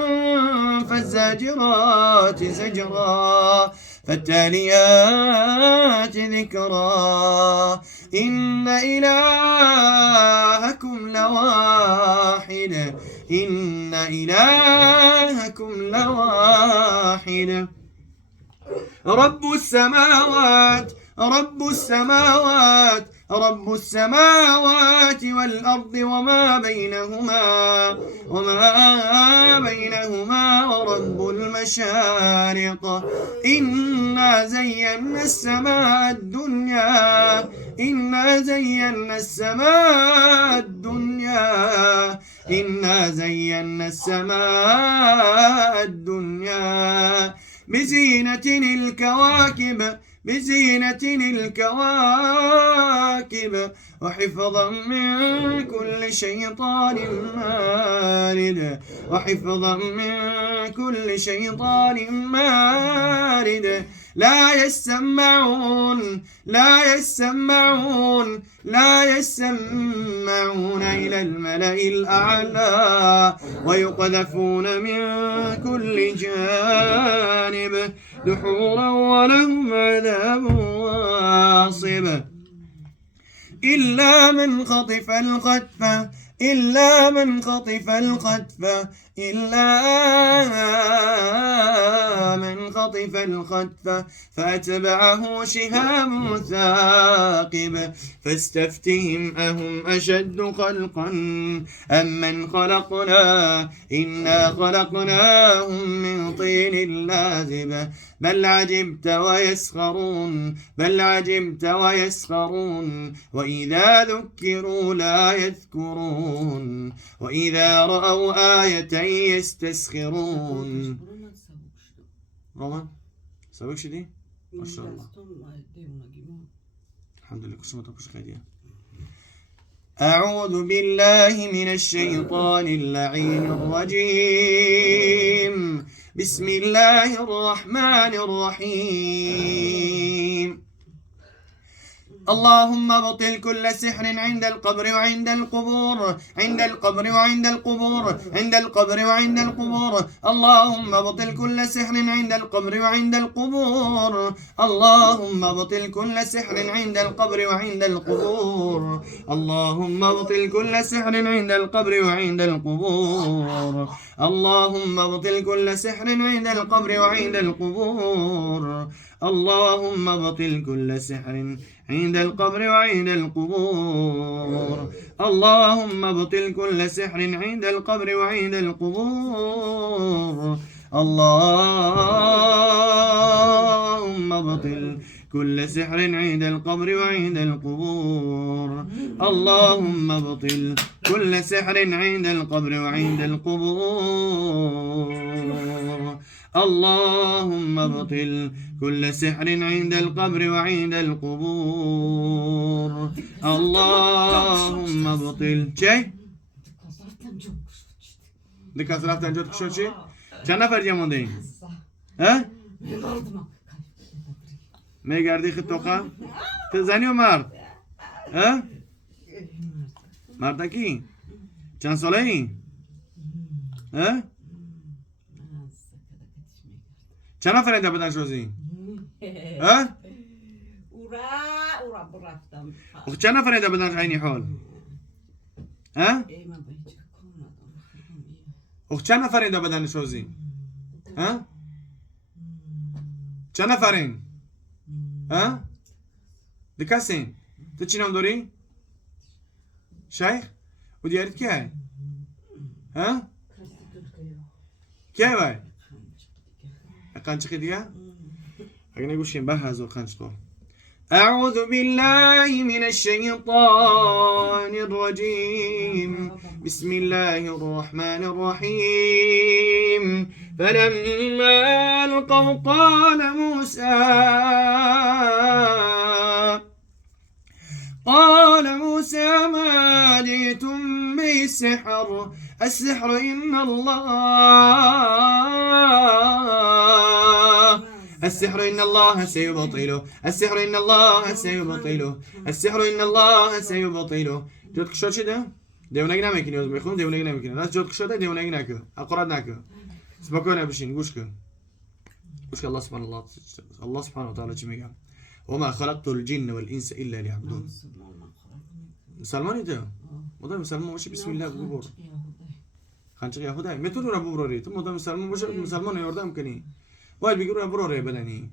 فالزاجرات زجرا فالتاليات ذكرا. إن إلهكم لواحد. إن إلهكم لواحد. رب السماوات والأرض وما بينهما ورب المشارق. إنا زينا السماء الدنيا بزينة الكواكب وحفظا من كل شيطان مارد. لا يسمعون إلى الملأ الأعلى ويقذفون من كل جانب دحورا ولهم عذاب واصب. إلا من خطف الخطف فأتبعه شهاب ثاقب. فاستفتهم أهم أشد خلقا أم من خلقنا إنا خلقناهم من طين لازب. بل عجبت ويسخرون وإذا ذكروا لا يذكرون وإذا رأوا آية يستسخرون. رومان سويش دي ما شاء الله الحمد لله كسمة خيرية. أعوذ بالله من الشيطان اللعين الرجيم. بسم الله الرحمن الرحيم. اللهم ابطل كل سحر عند القبر وعند القبور اللهم ابطل كل سحر عند القبر وعند القبور اللهم ابطل كل سحر عند القبر وعند القبور اللهم ابطل كل سحر عند القبر وعند القبور اللهم ابطل كل سحر عند القبر وعند القبور اللهم ابطل كل سحر عند القبر وعند القبور اللهم ابطل كل سحر عند القبر وعند القبور اللهم ابطل كل سحر عند القبر وعند القبور اللهم ابطل كل سحر عند القبر وعند القبور اللهم ابطل كل سحر عند القبر وعند القبور اللهم ابطل شيء ديك طرفتان جات شو شيء چند نفر جمع موندین ها میگردی خود توقع تو زنی و مرد ها مرد کی چند ساله ای ها چند نفر اینجا بدن شوزی ها اورا برفتم و چند نفر اینجا بدن عینی حال ها و چند نفر اینجا بدن شوزی ها چند نفرین ها دکاسین تو چی نام داری شیخ و دیارت کیه ها کیه وای قنچقی دیگه اگه نگوشیم به هزار قنچ طول أعوذ بالله من الشيطان الرجيم بسم الله الرحمن الرحيم فلما ألقوا قال موسى ما جئتم به السحر إن الله سيبطله السحر إن الله سيبطله جد کشاد شده؟ دیونگی نمیکنی از میخون دیونگی نمیکنی راست جد کشاده دیونگی نکن اقرار نکن سبکانه بشین گوش کن الله سبحانه وتعالى چی میگه وما خلقت الجن والانس الا ليعبدون مسلمانی تو مدام مسلمان باشی بسم الله بگو برو خانچه یهودی میتونی رو ببری تو مدام مسلمان باشی مسلمان یاردم کنی باید بگی رو برو بدنی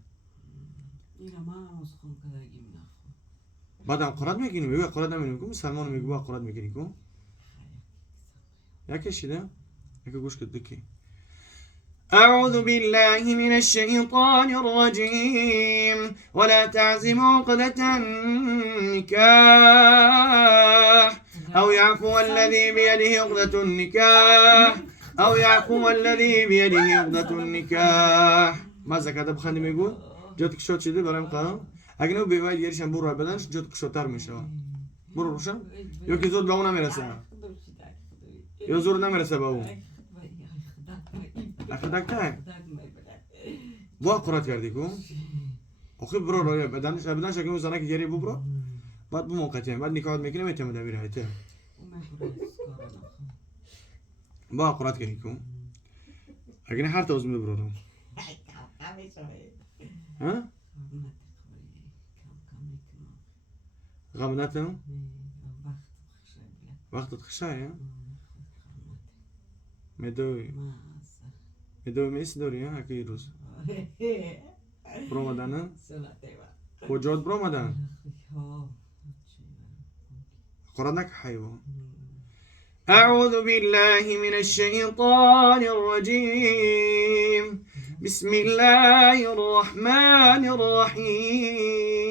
بعدم قرات میکنی میگه قرات نمیکنی مسلمان میگه با قرات میکنی کو یکی شده یکی گوش کد دکی أعوذ بالله من الشيطان الرجيم ولا تعزموا عقدة النكاح أو يعفو الذي بيده عقدة النكاح ماذا كتب خاني میگو جاتك شد شده برایم قرار اگه نو بیواید گریشم برو بدنش جاتك شدتر میشه برو روشن یا که زود به اون نمیرسه یا زور نمیرسه به اون اخدک تک با قرات کردی کو آخه برو روی بدنش اگه اون زنه که گری برو بعد بموقتیم بعد نکاحت میکنه میتونه دبیر هایته با قرات کردی کو اگه نه هر توز می برو ها غمنتم وقت خشايا مدوي میس داری ها اکی روز برامدن کجات برامدن قرآنك حيوان أعوذ بالله من الشيطان الرجيم بسم الله الرحمن الرحيم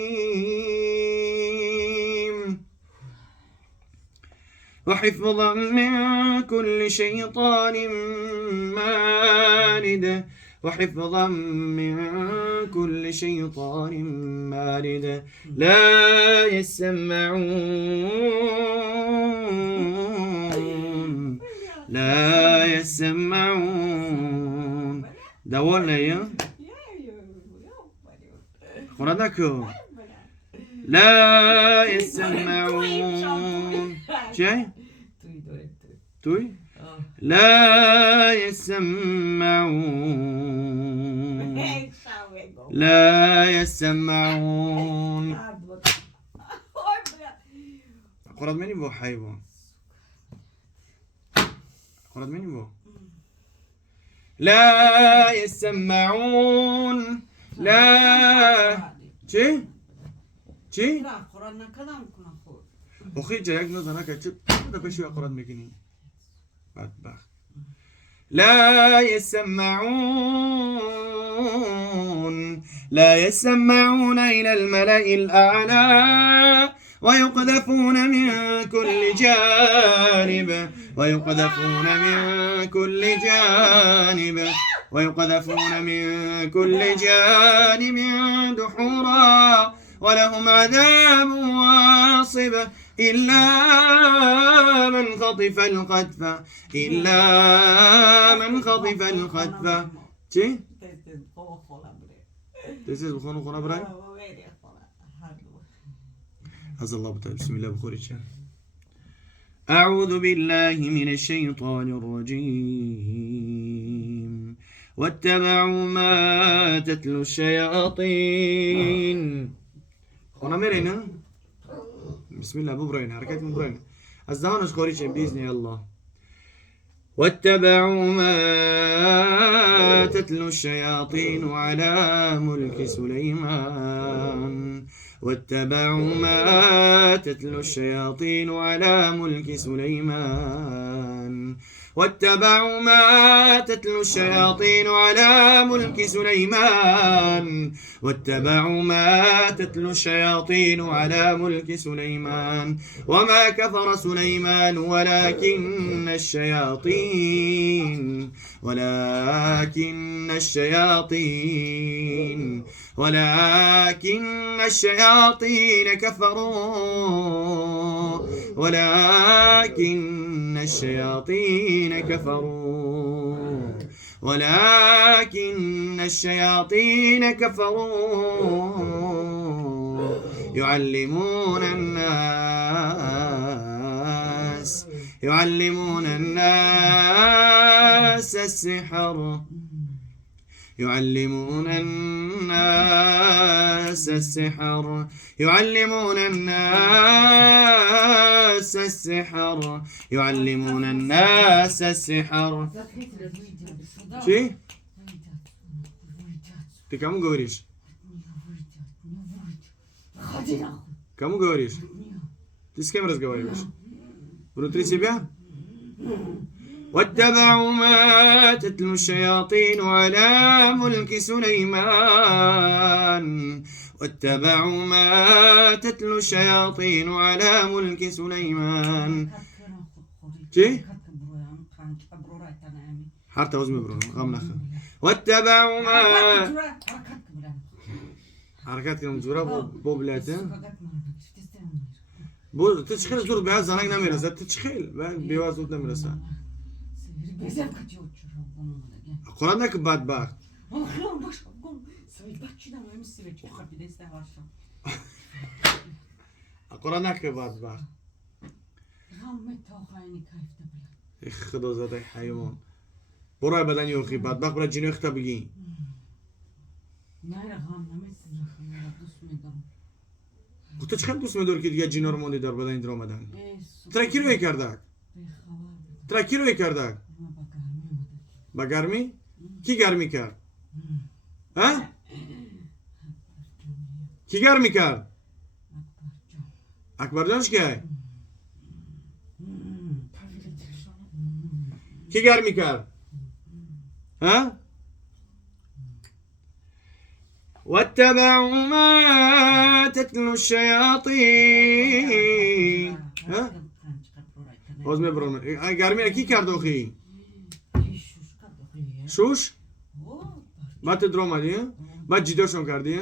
وحفظا من كل شيطان مارد لا يسمعون دولنا يا قرآنكو لا يسمعون شيء توي لا يسمعون قرآن مني بو حيوان قرآن مني بو لا يسمعون لا چی؟ قرآن نکدم کنم خود اخی جا یک نزنه که چه دفشی قرآن میکنی بدبخت لا لا يسمعون إلى الملأ الأعلى ويقذفون من كل جانب ويقذفون من كل جانب ويقذفون من كل جانب دحورا ولهم عذاب واصب إلا من خطف الخطفة إلا من خطف الخطفة چی؟ تسیز بخونو خونه برای؟ از الله بتعالى بسم الله بخوري شان. أعوذ بالله من الشيطان الرجيم واتبعوا ما تتلو الشياطين خونه مرينا بسم الله ببرين حركات ببرين الزهانش خوري شان بإذن الله واتبعوا ما تتلو الشياطين على ملك سليمان واتبعوا ما تتلو الشياطين على ملك سليمان واتبعوا ما تتلو الشياطين على ملك سليمان واتبعوا ما تتلو الشياطين على ملك سليمان وما كفر سليمان ولكن الشياطين كفروا ولكن الشياطين كفروا يعلمون الناس السحر يعلمون الناس السحر يعلمون الناس السحر يعلمون الناس السحر شي؟ Ты кому говоришь? Кому говоришь? Ты с кем разговариваешь? Внутри себя? واتبعوا ما تتلو الشياطين على ملك سليمان واتبعوا ما تتلو الشياطين على ملك سليمان چی؟ حرت اوز میبرون غم نخه واتبعوا ما حرکت کنم زورا بو بلاته بو تشخیل زور به زنگ نمیرسه تشخیل به زود نمیرسه قرآن نکه بدبخت قرآن نکه بدبخت خدا زده حیوان برای بدن یوخی بدبخت برای جنو اختا بگی تو چه خیلی دوست میدار که دیگه جنو رو مونده دار بدن در آمدن ترکی روی کردک ترکی روی کردک با گرمی؟ کی گرمی کرد؟ ها؟ کی گرمی کرد؟ اکبر جانش که؟ کی گرمی کرد؟ ها؟ واتبعوا ما تتلو الشياطين ها؟ باز میبرم گرمی کی کرد آخی؟ شوش؟ بعد تو درآمدی؟ بعد جداشون کردی؟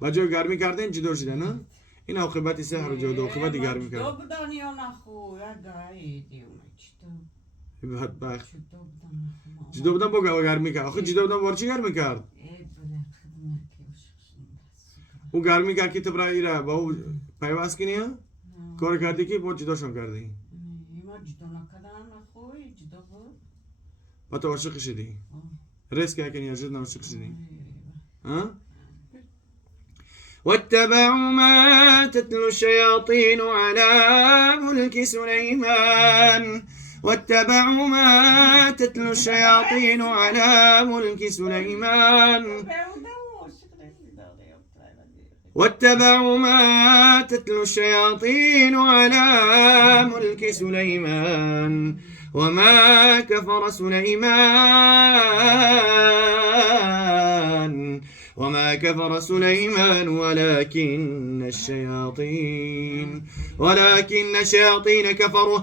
بعد جای گرمی کردین جدا شدن نه؟ این عاقبت سحر و جادو عاقبت گرمی کرد. بدبخت. جدا بودن با گرمی کرد. آخه جدا بودن بار چی گرمی کرد؟ او گرمی کرد که تو برای ایره با او پیوست کنی ها؟ کار کردی که با جداشون کردی. با تو عاشق شدی. رزق که کنی عاشق نعاشق شدی. ها؟ واتبعوا ما تتلو الشياطين على ملك سليمان واتبعوا ما تتلو الشياطين على ملك سليمان واتبعوا ما تتلو الشياطين على ملك سليمان وما كفر سليمان وما كفر سليمان ولكن الشياطين كفروا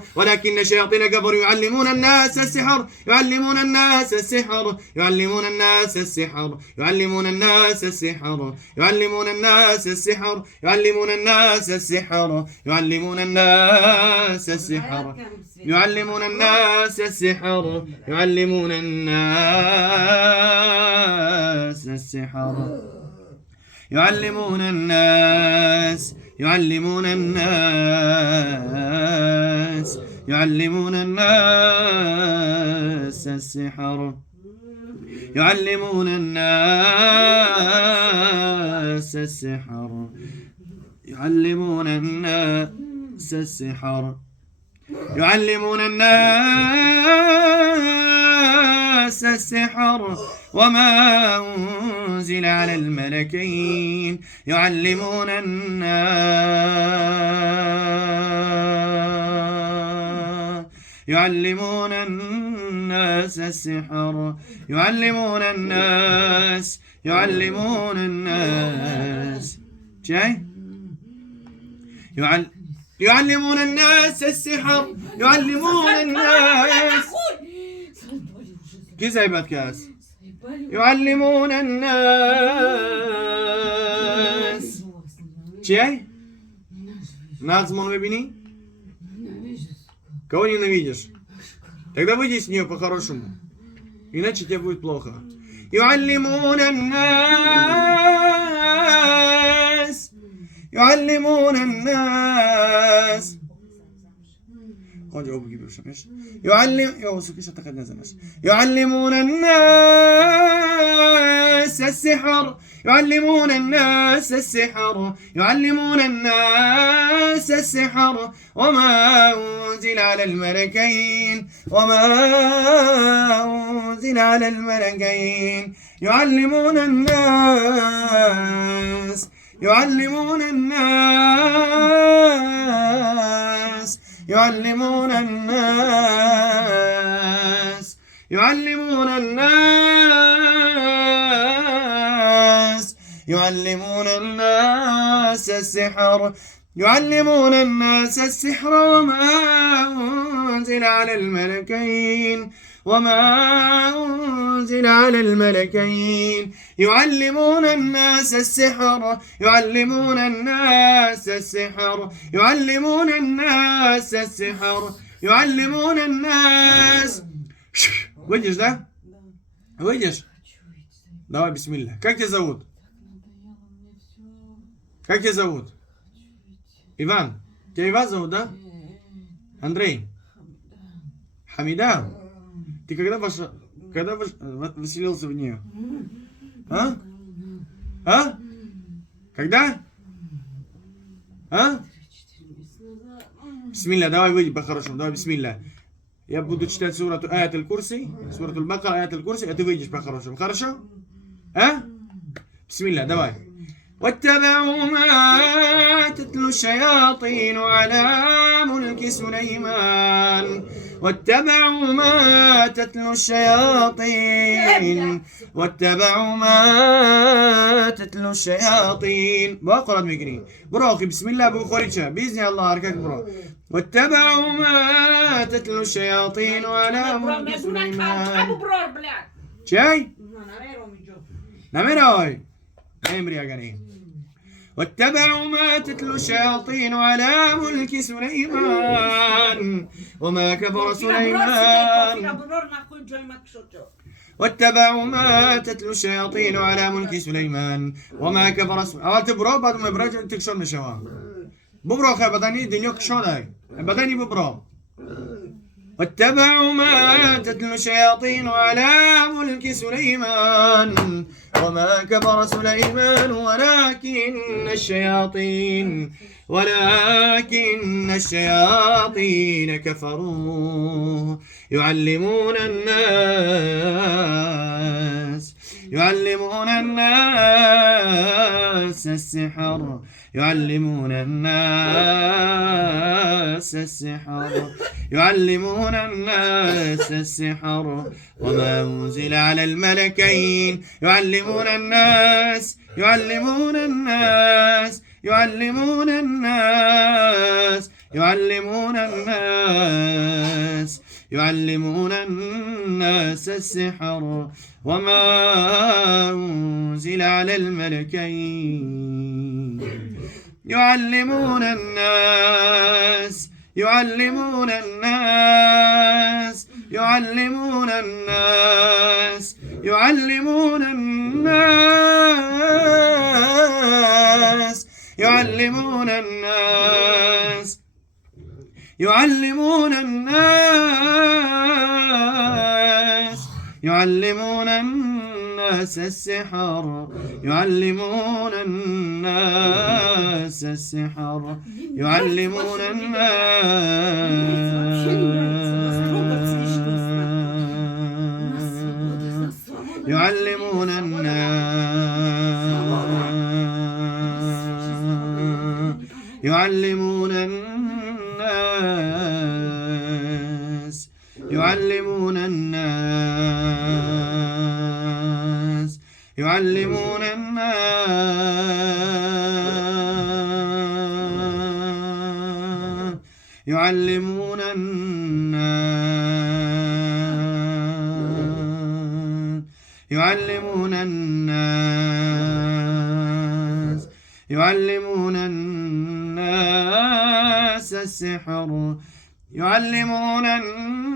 يعلمون الناس السحر وما أنزل على الملكين يعلمون الناس السحر كيف يبات كاس يعلمون الناس чай Назмон выбини? Кого ненавидишь? Тогда выйди с нее по-хорошему. Иначе тебе будет плохо. يعلمون الناس يعلمون الناس السحر وما أنزل على الملكين يعلمون الناس السحر وما أنزل على الملكين يعلمون الناس السحر Выйдешь, да? Выйдешь? Давай, бисмилля. Как тебя зовут? Иван. Тебя Иван зовут, да? Андрей. Хамида. Ты когда выселился в нее? А? Когда? Бисмилля, давай выйди по-хорошему. Давай, бисмилля. Я буду читать сурату Аят аль-Курси, сурату аль-Бакара, Аят аль-Курси, а ты выйдешь по-хорошему. Хорошо? Бисмилля, давай. واتبعوا ما تتلو الشياطين على ملك سليمان بقرأ ميقري بروخي بسم الله بخوريشة بإذن الله أركك برو واتبعوا ما تتلو الشياطين على ملك سليمان شاي نمروي امري يا قريب واتبعوا ما تتلو الشياطين على ملك سليمان وما كفر سليمان واتبعوا ما تتلو الشياطين على ملك سليمان وما كفر سليمان تبرو بعد ما يبرج تكسر نشوا ببرو خير بدني دنيوك شوناي بدني ببرو واتبعوا ما تتلو الشياطين على ملك سليمان وما كفر سليمان ولكن الشياطين كفروا يعلمون الناس الناس السحر يعلمون الناس السحر يعلمون الناس السحر وما أنزل على الملكين يعلمون الناس يعلمون الناس يعلمون الناس يعلمون الناس يعلمون الناس السحر وما أنزل على الملكين يعلمون الناس يعلمون الناس يعلمون الناس يعلمون الناس يعلمون الناس يعلمون الناس يعلمون الناس السحر يعلمون الناس السحر يعلمون الناس يعلمون الناس يعلمون الناس يعلمون الناس يعلمون الناس يعلمون الناس يعلمون الناس يعلمون الناس السحر يعلمون الناس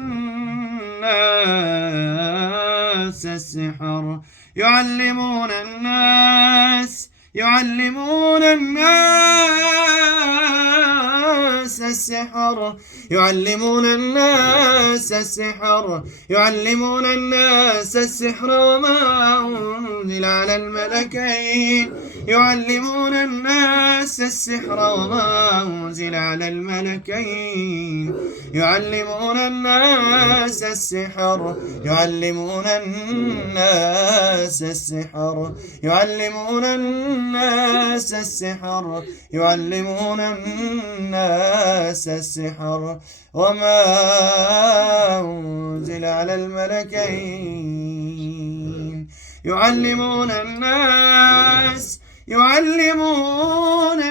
السحر يعلمون الناس يعلمون الناس السحر يعلمون الناس السحر يعلمون الناس السحر وما أنزل على الملكين يعلمون الناس السحر وما أنزل على الملكين يعلمون الناس السحر يعلمون الناس السحر يعلمون الناس السحر يعلمون الناس السحر وما أنزل على الملكين يعلمون الناس يعلمون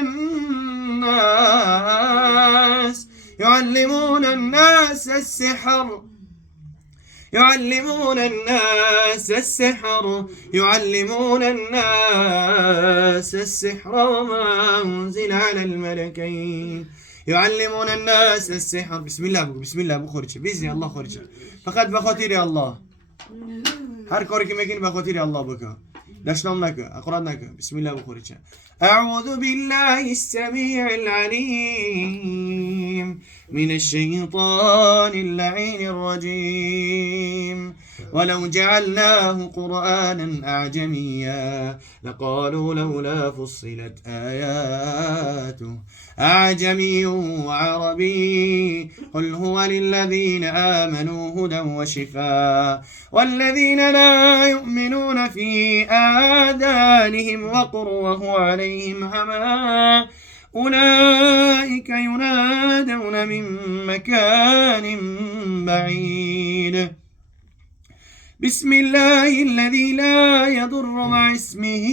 الناس يعلمون الناس السحر يعلمون الناس السحر يعلمون الناس السحر وما أنزل على الملكين يعلمون الناس السحر. بسم الله بخورج بإذن الله خورج فقط بخاطر الله هر کاری که میکنی بخاطر الله بکن لشنام نکن اقرار نکن. بسم الله بخورج. أعوذ بالله السميع العليم من الشيطان اللعين الرجيم ولو جعلناه قرآنا أعجميا لقالوا لولا فصلت آياته أعجمي وعربي قل هو للذين آمنوا هدى وشفاء والذين لا يؤمنون في آذانهم وقر وهو عليهم عمى أولئك ينادون من مكان بعيد. بسم الله الذي لا يضر مع اسمه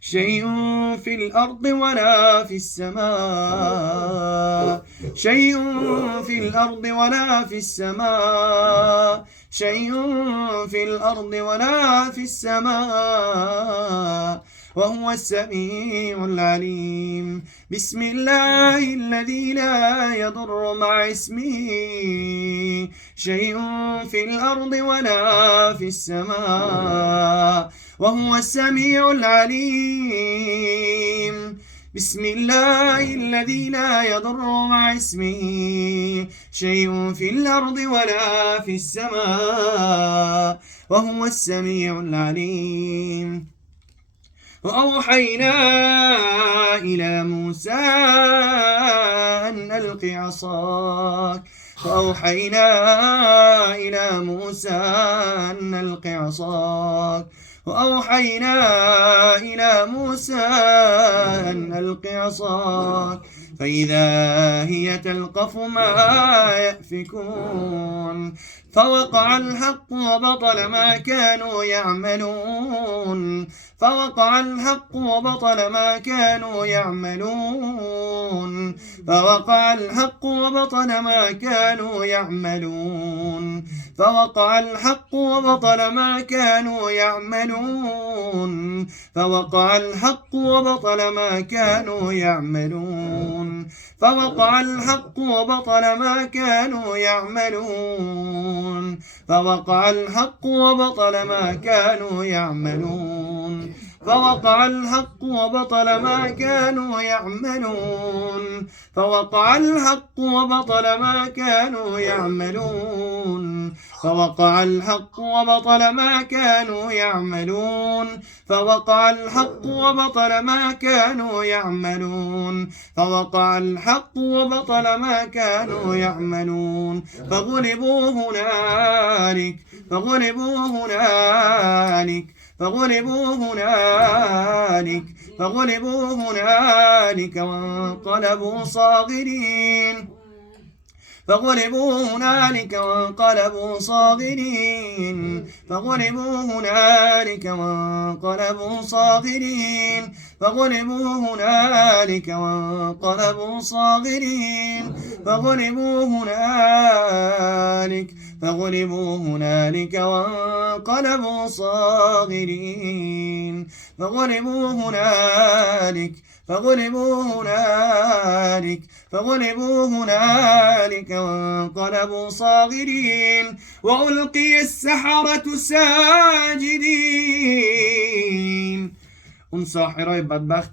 شيء في الأرض ولا في السماء شيء في الأرض ولا في السماء شيء في الأرض ولا في السماء وهو السميع العليم. بسم الله الذي لا يضر مع اسمه شيء في الأرض ولا في السماء وهو السميع العليم. بسم الله الذي لا يضر مع اسمه شيء في الأرض ولا في السماء وهو السميع العليم. وأوحينا إلى موسى أن ألق عصاك وأوحينا إلى موسى أن ألق عصاك وأوحينا إلى موسى أن ألق عصاك فإذا هي تلقف ما يأفكون فوقع الحق وبطل ما كانوا يعملون فوقع الحق وبطل ما كانوا يعملون فوقع الحق وبطل ما كانوا يعملون فوقع الحق وبطل ما كانوا يعملون فوقع الحق وبطل ما كانوا يعملون فوقع الحق وبطل ما كانوا يعملون فوقع الحق وبطل ما كانوا يعملون فوقع الحق وبطل ما كانوا يعملون فوقع الحق وبطل ما كانوا يعملون فوقع الحق وبطل ما كانوا يعملون فوقع الحق وبطل ما كانوا يعملون فوقع الحق وبطل ما كانوا يعملون فغلبوا هنالك فغلبوا هنالك فغلبوا هنالك فغلبوا هنالك وانقلبوا صاغرين فغلبوا هنالك وانقلبوا صاغرين فغلبوا هنالك وانقلبوا صاغرين فغلبوا هنالك وانقلبوا صاغرين فغلبوا هنالك فغلبوا هنالك وانقلبوا صاغرين فغلبوا هنالك فغلبوا هنالك فغلبوا هنالك وانقلبوا صاغرين وألقي السحرة ساجدين. اون ساحرای بدبخت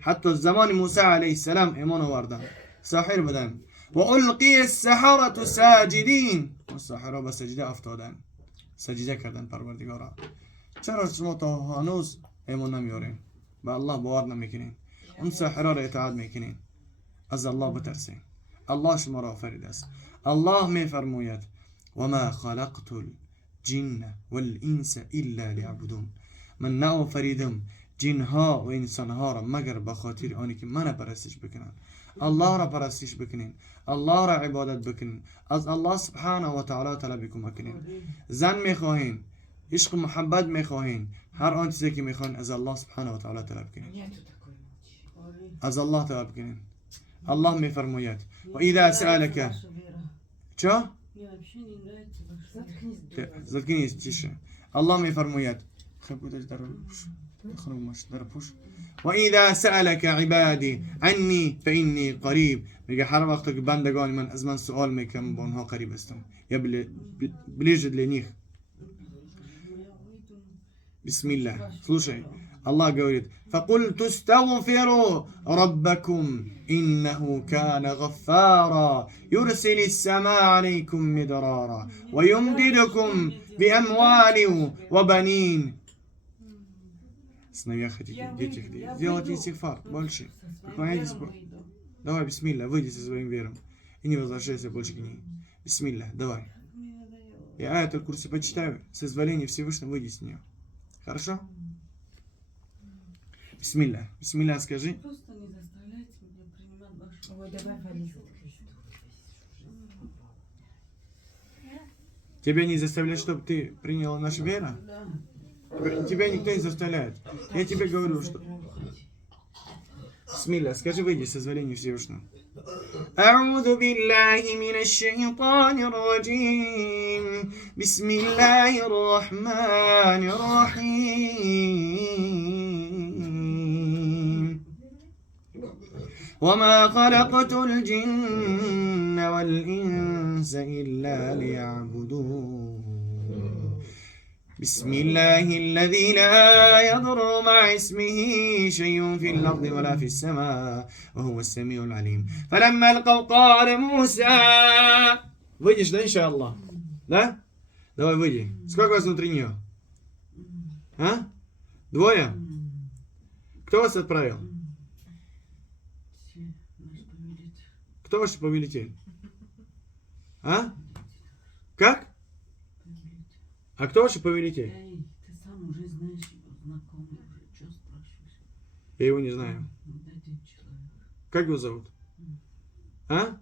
حتی زمان موسی علیه السلام ایمان آوردن، ساحر بودن. وألقي السحرة ساجدين، الساحرة به سجده افتادن، سجده کردن پروردگارا. چرا شما تا هنوز ایمان نمیارین؟ به الله باور نمیکنین؟ اون ساحرها را اطاعت میکنین؟ از الله بترسین. الله شما را آفریده است. الله میفرماید وما خلقت الجن والانس الا ليعبدون، من نآفریدم جنها و انسانها را مگر به خاطر آنی که من پرستش بکنن. الله را پرستش بکنین، الله را عبادت بکنین، از الله سبحانه و تعالی طلب کمک کنین. زن میخواهین، عشق محبت میخواهین، هر آن چیزی که میخواهین از الله سبحانه و تعالی طلب کنین، از الله طلب کنین. الله میفرماید و اذا سألك چه؟ زدکنی چیشه؟ الله میفرماید وإذا سألك عبادي عني فإني قريب، میگه هر وقت که بندگان من از من سوال میکنن با اونها قریب هستم. یا ближе для них. بسم الله. слушай, الله говорит فقلت استغفروا ربكم إنه كان غفارا يرسل السماء عليكم مدرارا ويمددكم بأموال وبنين. Я дети, сделайте истигфар больше. Поклоняйтесь. Давай, бисмилля, выйди со своим вером и не возвращайся больше к ней. Бисмилля, давай. Я аят аль-Курси почитаю, с изволения Всевышнего выйди с нее. Хорошо? Бисмилля. Бисмилля скажи. Просто не заставляйте меня принимать вашу... Ой, давай, Фалиса. Тебя не заставляют, чтобы ты приняла нашу веру? Да. Тебя никто не заставляет. Я тебе говорю, что... Бисмилля, скажи, выйди с изволения Всевышнего. أعوذ بالله من الشيطان الرجيم بسم الله الرحمن الرحيم وما خلقت الجن والإنس إلا ليعبدون بسم الله الذي لا يضر مع اسمه شيء في الأرض ولا في السماء وهو السميع العليم فلما ألقوا قال موسى. Выйдешь, да, иншаллах? Да? Давай, выйди. Сколько вас внутри нее? А? Двое? Кто вас отправил? Кто ваш повелитель? А? Как? А кто ваш повелитель? Эй, ты сам уже знаешь. знакомый. Что спрашиваешь? Я его не знаю. Один человек. Как его зовут? А?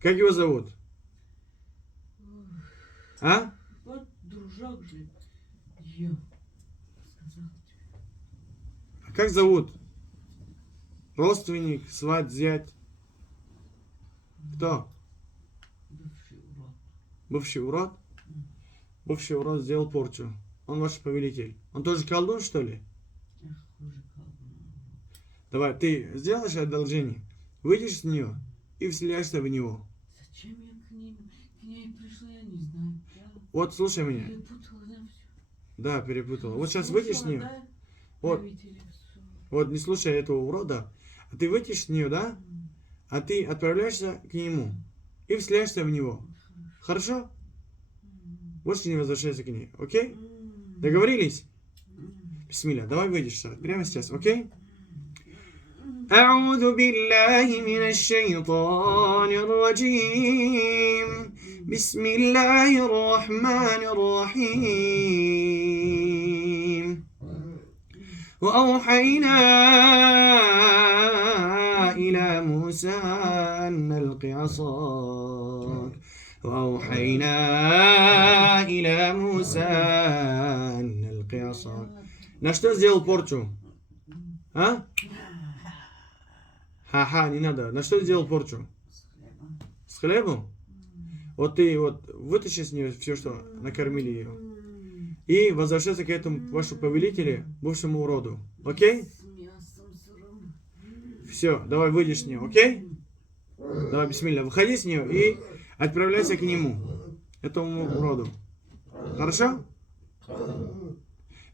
Как его зовут? А? Вот дружок же. Я сказала тебе. А как зовут? Родственник, сват, зять? Кто? Бывший урод. Бывший урод? Бывший урод сделал порчу. Он ваш повелитель. Он тоже колдун, что ли? Эх, хуже колдуна. Давай, ты сделаешь одолжение, выйдешь с нее и вселяешься в него. Зачем я к ней пришла, я не знаю. Я Вот, слушай меня. перепутала, да, все. Да, перепутала. Вот сейчас выйдешь с нее. Вот. Вот, не слушай этого урода. А ты выйдешь с нее, да? А ты отправляешься к нему и вселяешься в него. Хорошо? Больше не возвращайся к ней. Окей? Договорились? Бисмилля, давай выйдешь сейчас. Прямо сейчас, окей? أعوذ بالله من الشيطان الرجيم بسم الله الرحمن الرحيم وأوحينا إلى موسى أن ألق عصاك وأوحينا إلى موسى أن ألق عصاك. На что сделал порчу? А? Ха-ха, не надо. На что сделал порчу? С хлебом? Вот ты вот вытащи с нее все, что накормили ее. И возвращайся к этому вашему повелителю, бывшему уроду. Окей? Все, давай выйдешь с нее, окей? Давай, бисмилля, выходи с нее и отправляйся к нему, этому уроду. Хорошо?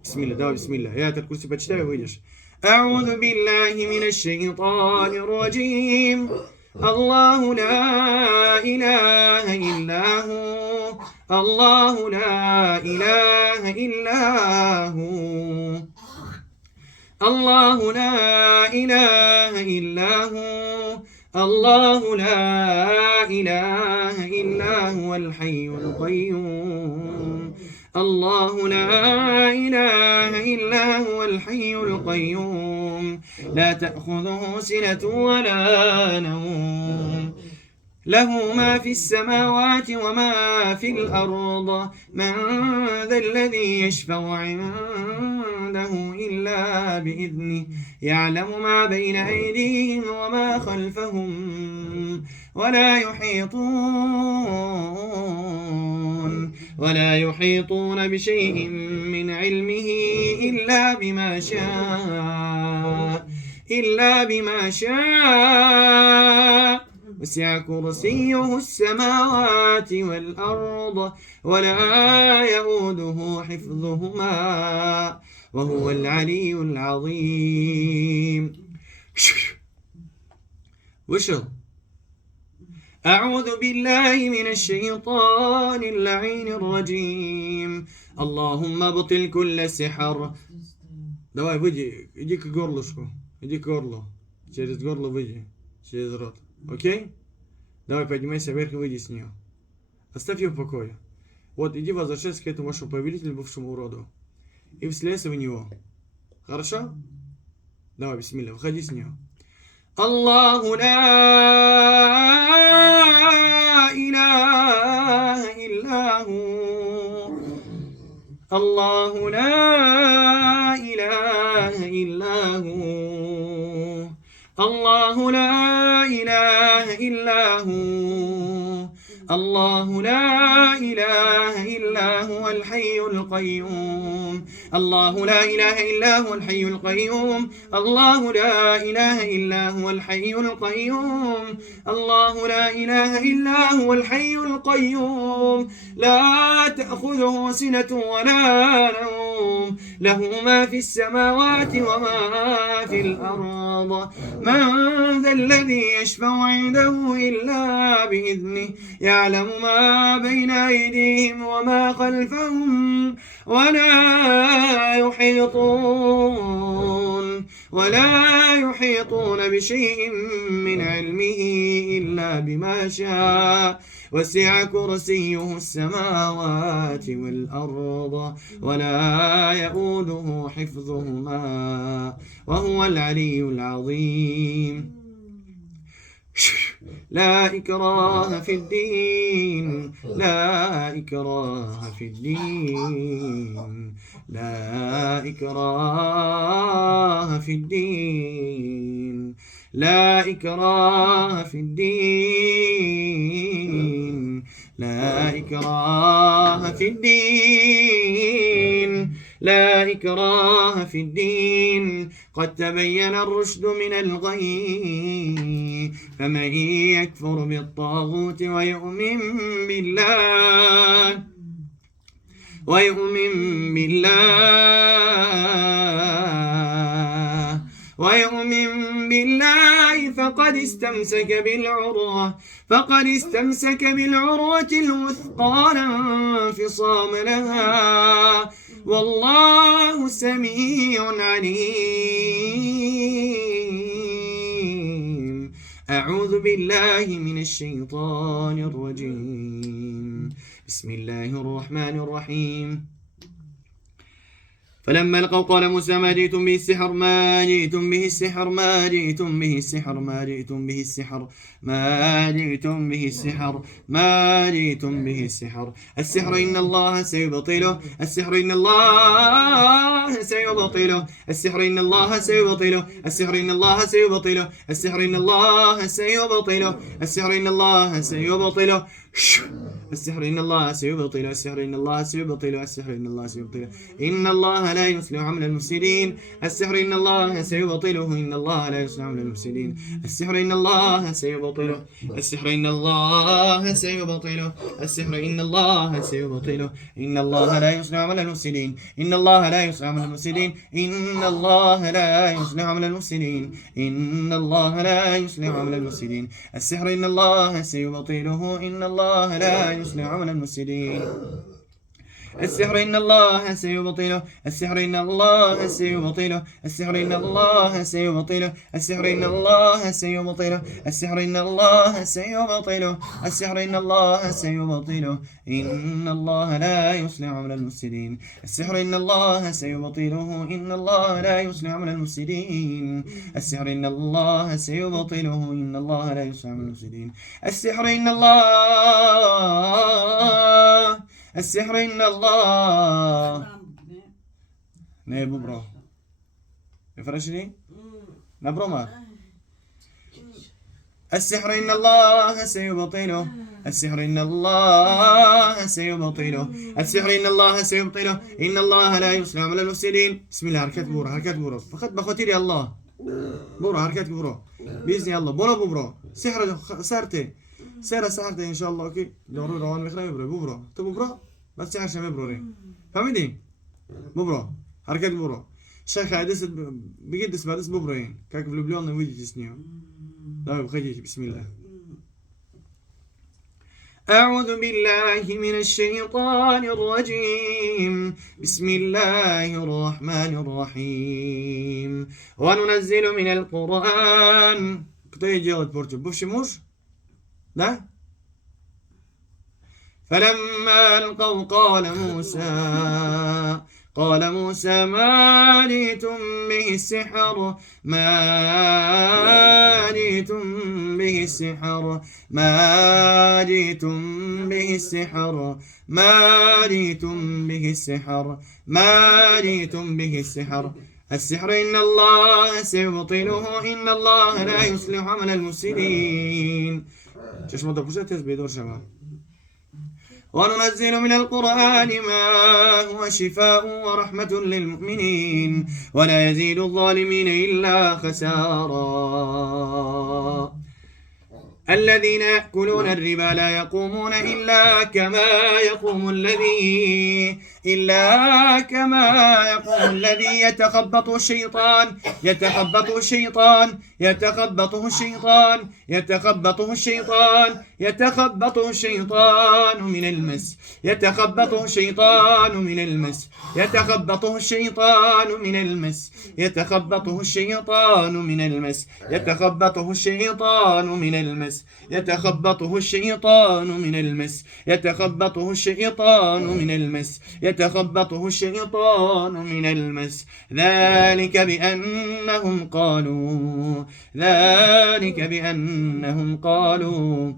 Бисмилля, давай, бисмилля. Я этот курс почитаю и выйдешь. أعوذ بالله من الشيطان الرجيم الله لا إله إلا هو الله لا إله إلا هو الله لا إله إلا هو الله لا إله إلا هو الحي القيوم الله لا إله إلا هو الحي القيوم لا تأخذه سنة ولا نوم له ما في السماوات وما في الأرض من ذا الذي يشفع عنده إلا بإذنه يعلم ما بين أيديهم وما خلفهم ولا يحيطون بشيء من علمه إلا بما شاء وسع كرسيه السماوات والأرض ولا يؤوده حفظهما وهو العلي العظيم. وشو أعوذ بالله من الشيطان اللعين الرجيم اللهم ابطل كل سحر. Давай, выйди, иди к горлышку, иди к горлу, через горло выйди, через рот, окей? Давай, поднимайся вверх и выйди с нее. Оставь ее в покое. Вот, иди возвращайся к этому вашему повелителю, бывшему уроду, и вселяйся в него. Хорошо? Давай, бисмилля, выходи с нее. الله لا إله إلا هو الله لا إله إلا هو الله لا إله إلا هو الله لا إله إلا هو الحي القيوم الله لا إله إلا هو الحي القيوم الله لا إله إلا هو الحي القيوم الله لا إله إلا هو الحي القيوم لا تأخذه سنة ولا نوم له ما في السماوات وما في الأرض من ذا الذي يشفع عنده إلا بإذنه يعلم ما بين أيديهم وما خلفهم ولا ولا يحيطون بشيء من علمه إلا بما شاء وسع كرسيه السماوات والأرض ولا يؤوده حفظهما وهو العلي العظيم. لا إكراه في الدين، لا إكراه في الدين، لا إكراه في الدين، لا إكراه في الدين، لا إكراه في الدين، لا إكراه في الدين، قد تبين الرشد من الغي، فمن يكفر بالطاغوت ويؤمن بالله ويؤمن بالله فقد استمسك بالعروة الوثقى لا انفصام لها والله سميع عليم. أعوذ بالله من الشيطان الرجيم. بسم الله الرحمن الرحيم. فلما القوا قال موسى ما جئتم به السحر ما جئتم به السحر ما جئتم به السحر ما جئتم به السحر ما جئتم به السحر ما جئتم به السحر السحر إن الله سيبطله السحر إن الله سيبطله السحر إن الله سيبطله السحر إن الله سيبطله السحر إن الله سيبطله السحر إن الله سيبطله السحر إن الله سيبطله السحر إن الله سيبطله السحر إن الله سيبطله إن الله لا يصلح عمل المفسدين السحر إن الله سيبطله إن الله لا يصلح عمل المفسدين السحر إن الله سيبطله السحر إن الله سيبطله السحر إن الله سيبطله إن الله لا يصلح عمل المفسدين إن الله لا يصلح عمل المفسدين إن الله لا يصلح عمل المفسدين إن الله لا يصلح عمل المفسدين السحر إن الله سيبطله إن الله لا يصلح عمل المفسدين السحر إن الله سيبطله السحر إن الله سيبطله السحر إن الله سيبطله السحر إن الله سيبطله السحر إن الله سيبطله السحر إن الله سيبطله إن الله لا يصلح عمل المفسدين السحر إن الله سيبطله إن الله لا يصلح عمل المفسدين السحر إن الله سيبطله إن الله لا يصلح عمل المفسدين السحر إن الله السحر إن الله ne bu bro يفرشني نبرو ما السحر إن الله سيبطله السحر إن الله سيبطله السحر إن الله سيبطله إن الله لا يصلح عمل المفسدين بسم الله حركات بورا فقط بخاطر الله بورا حركات بورا بإذن الله بولا برو سحر سارته سحرته إن شاء الله أوكي دورو روان مخرج برو تو برو بس سحر شمه بروري فهمتي برو حركات برو شيخ عدس بجد اسمه عدس ببروين كاك بلبلون ويجي تسنيو طيب خليك بسم الله أعوذ بالله من الشيطان الرجيم بسم الله الرحمن الرحيم وننزل من القرآن كتير جاوت بورتو بوشموش لا فلما ألقوا قال موسى ما جئتم به السحر ما جئتم به السحر ما جئتم به السحر ما جئتم به السحر ما جئتم به السحر السحر إن الله سيبطله إن الله لا يصلح عمل المفسدين چشم دپوشت از بیدور شما وننزل من القرآن ما هو شفاء ورحمة للمؤمنين ولا يزيد الظالمين إلا خسارا الذين يأكلون الربا لا يقومون إلا كما يقوم الذي إلا كما يقوم الذي يتخبطه الشيطان يتخبطه الشيطان يتخبطه الشيطان يتخبطه الشيطان يتخبطه الشيطان من المس يتخبطه الشيطان من المس يتخبطه الشيطان من المس يتخبطه الشيطان من المس يتخبطه الشيطان من المس يتخبطه الشيطان من المس يتخبطه الشيطان من المس يتخبطه الشيطان من المس ذلك بأنهم قالوا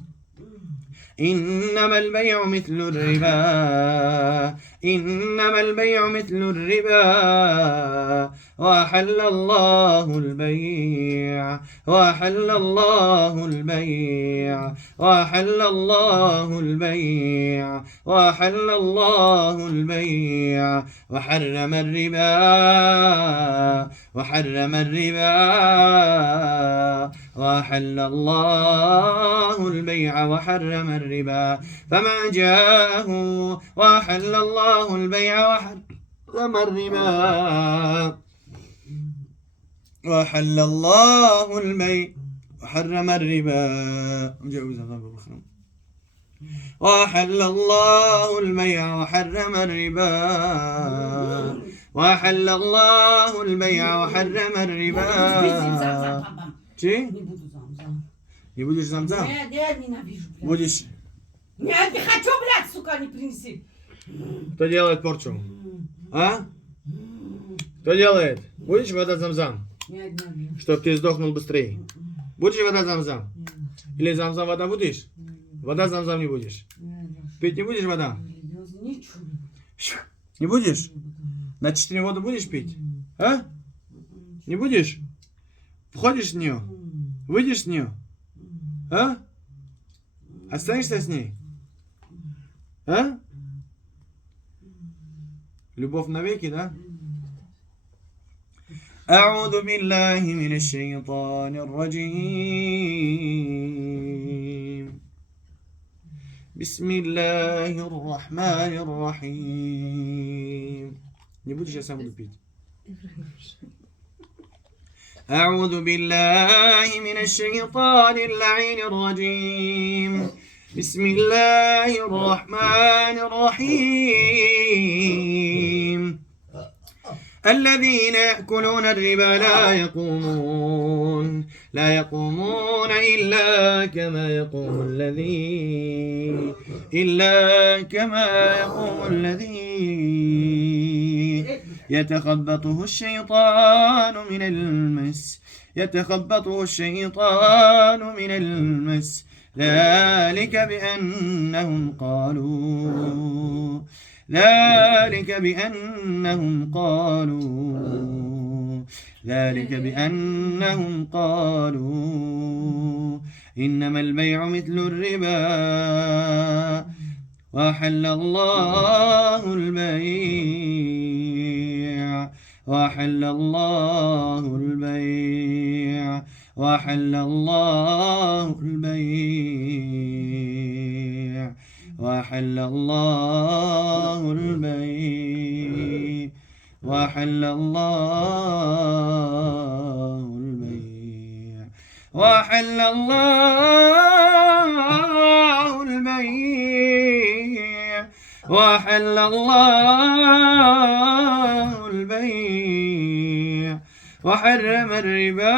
إنما البيع مثل الربا إنما البيع مثل الربا وأحل الله البيع وأحل الله البيع وأحل الله البيع وأحل الله البيع وحرم الربا وحرم الربا وأحل الله البيع وحرم الربا فمن جاءه وأحل الله البيع وحرم الربا وأحل الله البيع وحرم الربا وأحل الله البيع وحرم الربا وأحل الله البيع وحرم الربا. Czy? Nie Nie budu zamzam. będziesz zamzam? Nie, nienawidzę. Будешь. Не хочу, блядь, сука, не принеси. Кто делает порчу? А? Кто делает? Будешь вода замзам? Нет, не Чтоб ты сдохнул быстрее. Будешь вода замзам? Или замзам вода будешь? Вода замзам не будешь. Пить не будешь вода? Ничего. Не будешь? На 4 воду будешь пить? А? Не будешь? Входишь в нее? Выйдешь с нее? А? Останешься с ней? А? Любовь навеки, да? أعوذ بالله من الشيطان الرجيم بسم الله الرحمن الرحيم. Не будешь, я сам буду пить. أعوذ بالله من الشيطان اللعين الرجيم بسم الله الرحمن الرحيم. الذين يأكلون الربا لا يقومون إلا كما يقوم الذي يتخبطه الشيطان من المس ذلك بأنهم قالوا إنما البيع مثل الربا وأحل الله البيع وأحل الله البيع وأحل الله البيع وأحل الله البيع وأحل الله البيع وأحل الله البيع وأحل الله البيع وحرم الربا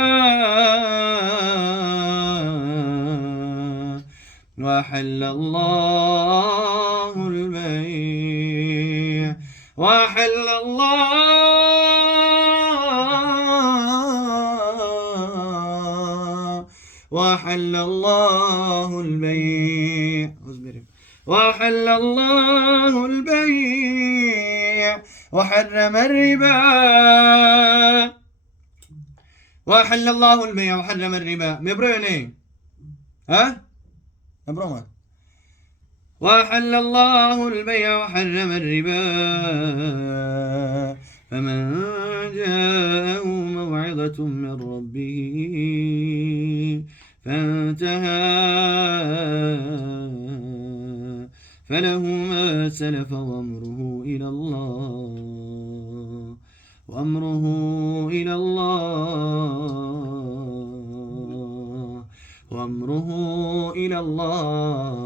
وأحل الله البيع وأحل الله البيع وأحل الله البيع وحرم الربا وأحل الله البيع وحرم الربا. مبروني ها مبرومات. وأحل الله البيع وحرم الربا فمن جاءه موعظة من ربه فانتهى فله ما سلف وأمره إلى الله إلى الله وأمره إلى الله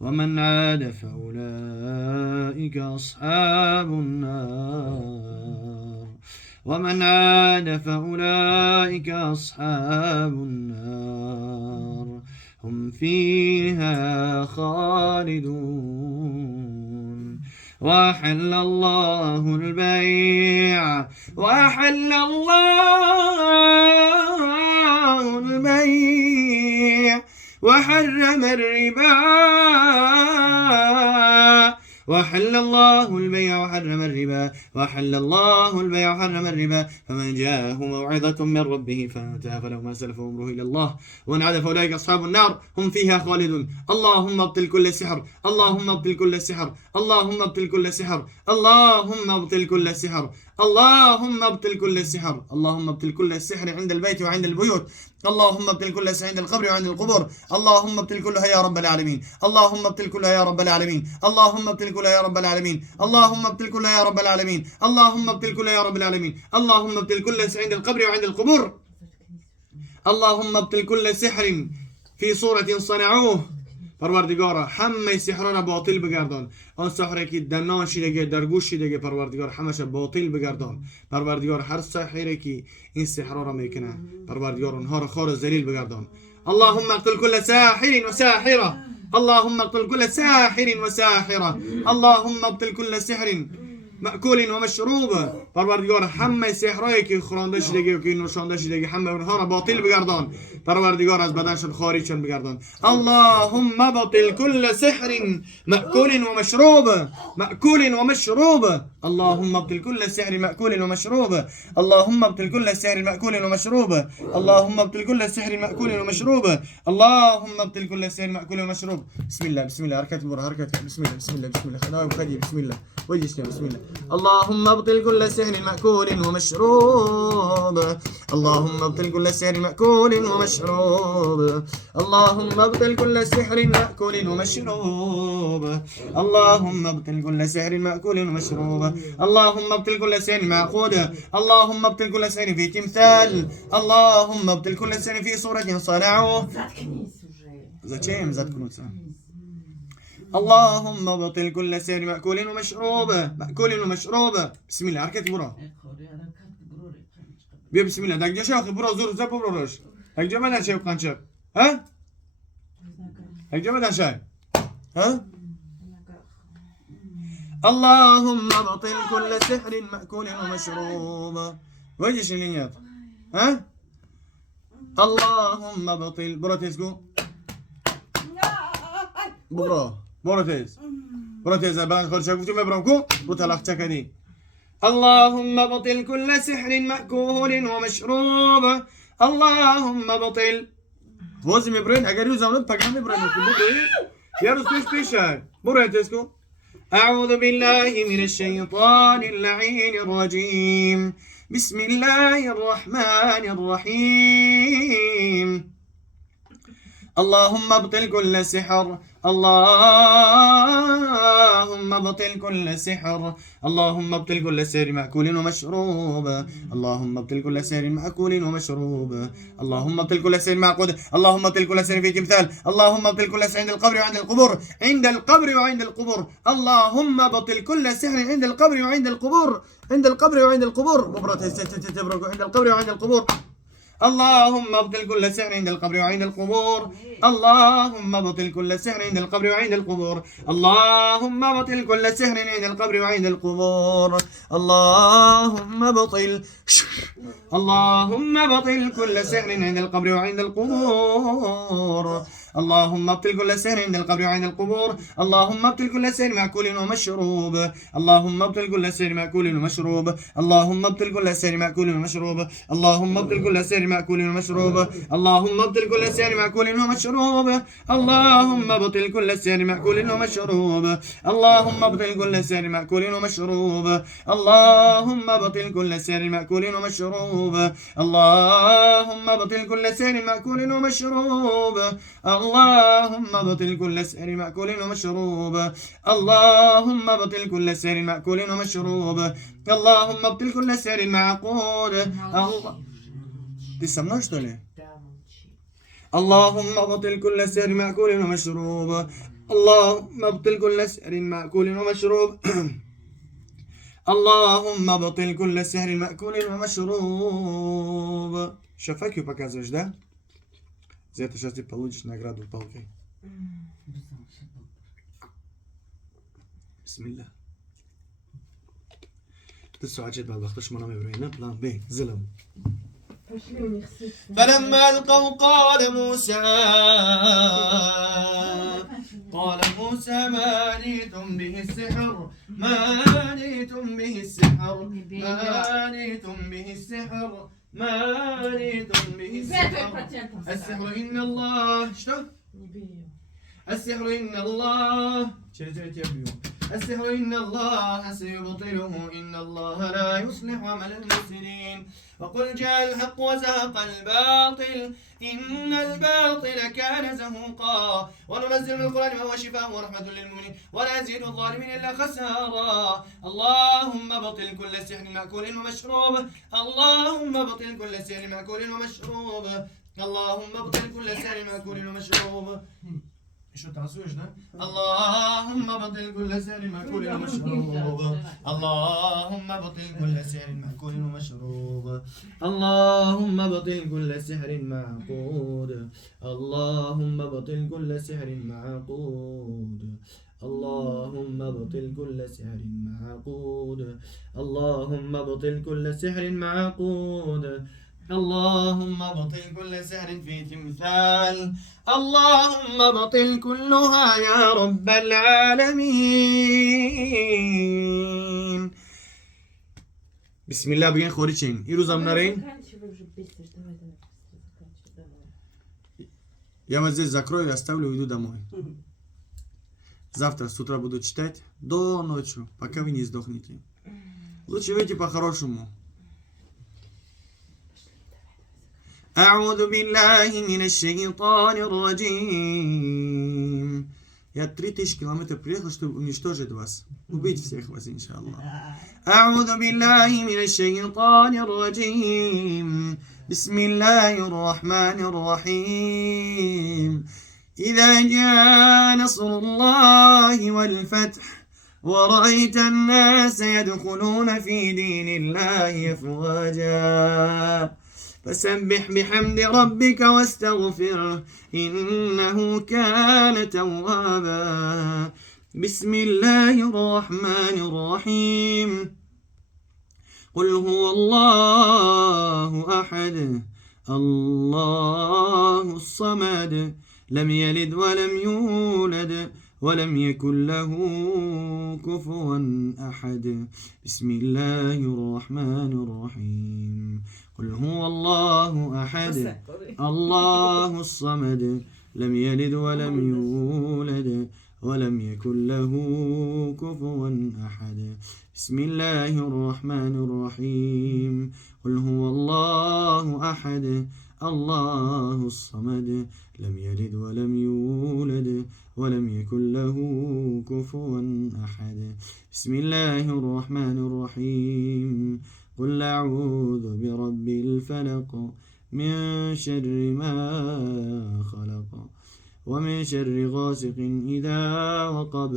ومن عاد فأولئك أصحاب النار ومن عاد فأولئك أصحاب النار هم فيها خالدون وأحل الله البيع وأحل الله البيع وحرم الربا وحل الله البيع وحرم الربا وحل الله البيع وحرم الربا فمن جاءه موعظة من ربه فانتهى فله ما سلف أمره إلى الله ومن عاد فأولئك أصحاب النار هم فيها خالدون اللهم ابطل كل سحر اللهم ابطل كل سحر اللهم ابطل كل سحر اللهم ابطل كل سحر اللهم ابطل كل سحر اللهم ابطل كل السحر عند البيت وعند البيوت اللهم ابطل كل السحر عند القبر وعند القبور اللهم ابطل كلها يا رب العالمين اللهم ابطل كلها يا رب العالمين اللهم ابطل كلها يا رب العالمين اللهم ابطل كلها يا رب العالمين اللهم ابطل كلها يا رب العالمين اللهم ابطل كل السحر عند القبر وعند القبور اللهم ابطل كل سحر في صورة صنعوه پروردگارا همه سحران باطل بگردان آن سحری که دنان شیدگه در گوش شیدگه پروردگار همش باطل بگردان پروردگار هر سحری که این سحرا را میکنه پروردگار اونها را خار و ذلیل بگردان اللهم اقتل كل ساحر وساحرة اللهم اقتل كل ساحر وساحرة اللهم ابطل كل سحر مأکول و مشروب پروردگار همه سحرایی که خورانده شدگی و که نوشانده شدگی همه اونها را باطل بگردان پروردگار از بدنشان خارجشان بگردان اللهم ابطل كل سحر مأکول و مشروب مأکول و مشروب اللهم ابطل كل سحر مأکول و مشروب اللهم ابطل كل سحر مأکول و مشروب اللهم ابطل كل سحر مأکول و مشروب اللهم ابطل كل سحر مأکول و مشروب بسم الله بسم الله حركات مرة حركات بسم الله بسم الله بسم الله خلاوي وخدي بسم الله وجهك بسم الله اللهم ابطل كل سحر مأكول ومشروب اللهم ابطل كل سحر مأكول ومشروب اللهم ابطل كل سحر مأكول ومشروب اللهم ابطل كل سحر مأكول ومشروب اللهم ابطل كل سحر معقود اللهم ابطل كل سحر في تمثال اللهم ابطل كل سحر في صورة صنعوه Зачем заткнуться? اللهم ابطل كل سحر مأكول ومشروب مأكول ومشروب بسم الله حركتي برا بیا بسم الله دک جاش آخه برا زور زب بروش دک جا بدن شاید قنچه ها دک جا بدن شاید ها اللهم ابطل كل سحر مأكول ومشروب وجهش اللينيات ها اللهم ابطل برا تسكو برا تيز البنات خالص شايفتوا مبرمكم وطلعت كني اللهم ابطل كل سحر مأكول ومشروب اللهم ابطل وزي مبرين اگر يو زمانت پاگام مبرين يا رستوش بيشاي برا تسكو أعوذ بالله من الشيطان اللعين الرجيم بسم الله الرحمن الرحيم اللهم ابطل كل سحر اللهم ابطل كل سحر اللهم ابطل كل سحر مأكول ومشروب اللهم ابطل كل سحر مأكول ومشروب اللهم ابطل كل سحر معقود اللهم ابطل كل سحر في تمثال اللهم ابطل كل سحر عند القبر وعند القبور عند القبر وعند القبور اللهم ابطل كل سحر عند القبر وعند القبور عند القبر وعند القبور عند القبر وعند القبور اللهم ابطل كل سحر عند القبر وعند القبور اللهم ابطل كل سحر عند القبر وعند القبور اللهم ابطل كل سحر عند القبر وعند القبور اللهم ابطل اللهم ابطل كل سحر عند القبر وعند القبور اللهم ابطل كل سحر عند القبر وعند القبور اللهم ابطل كل سحر مأكول ومشروب اللهم ابطل كل سحر مأكول ومشروب اللهم ابطل كل سحر مأكول ومشروب اللهم ابطل كل سحر مأكول ومشروب اللهم ابطل كل سحر مأكول ومشروب اللهم ابطل كل سحر مأكول ومشروب اللهم ابطل كل سحر مأكول ومشروب اللهم ابطل كل سحر مأكول ومشروب اللهم ابطل كل سحر مأكول ومشروب اللهم بطل كل سحر مأكول ومشروب اللهم بطل كل سحر مأكول ومشروب اللهم بطل كل سحر معقود الله Ты со мной, что ли? اللهم ابطل كل سحر مأكول ومشروب اللهم ابطل كل سحر مأكول ومشروب اللهم ابطل كل سحر مأكول ومشروب. Шафакию показываешь, да? За это сейчас ты получишь награду палкой. Бисмилlah. تسعة عجيب بالبخت مش منام يبرينا بلان بي زلم. فلما ألقوا قال موسى ما نيتم به السحر ما نيتم به السحر ما نيتم به السحر ما نيتم به السحر السحر إن الله شو السحر إن الله السحر إن الله سيبطله إن الله لا يصلح عمل المفسدين وقل جاء الحق وزهق الباطل إن الباطل كان زهوقا وننزل من القرآن ما هو شفاء ورحمة للمؤمنين ولا يزيد الظالمين إلا خسارا اللهم بطل كل سحر مأكول ومشروب اللهم بطل كل سحر مأكول ومشروب اللهم بطل كل سحر مأكول ومشروب شو تعصوش ده؟ اللهم بطل كل سحر مأكول ومشروب اللهم بطل كل سحر مأكول ومشروب اللهم بطل كل سحر معقود اللهم بطل كل سحر معقود اللهم بطل كل سحر معقود اللهم بطل كل سحر معقود اللهم بطل كل سحر في تمثال اللهم بطل كلها يا رب العالمين. بسم الله بگین خورچین این روزم نرین я вас здесь закрою и оставлю, уйду домой. Завтра с утра буду читать до ночи, пока вы не сдохнете. Лучше выйти по-хорошему. أعوذ بالله من الشيطان الرجيم. Я 3000 километров приехал, чтобы уничтожить вас. Убить всех вас, иншаллах. أعوذ بالله من الشيطان الرجيم. بسم الله الرحمن الرحيم. إذا جاء نصر الله والفتح ورأيت الناس يدخلون في دين الله أفواجا فسبح بحمد ربك واستغفره إنه كان توابا. بسم الله الرحمن الرحيم. قل هو الله أحد الله الصمد لم يلد ولم يولد ولم يكن له كفوا أحد. بسم الله الرحمن الرحيم. قل هو الله أحد الله الصمد لم يلد ولم يولد ولم يكن له كفوا أحد. بسم الله الرحمن الرحيم. قل هو الله أحد الله الصمد لم يلد ولم يولد ولم يكن له كفوا أحد. بسم الله الرحمن الرحيم. قل أعوذ برب الفلق من شر ما خلق ومن شر غاسق إذا وقب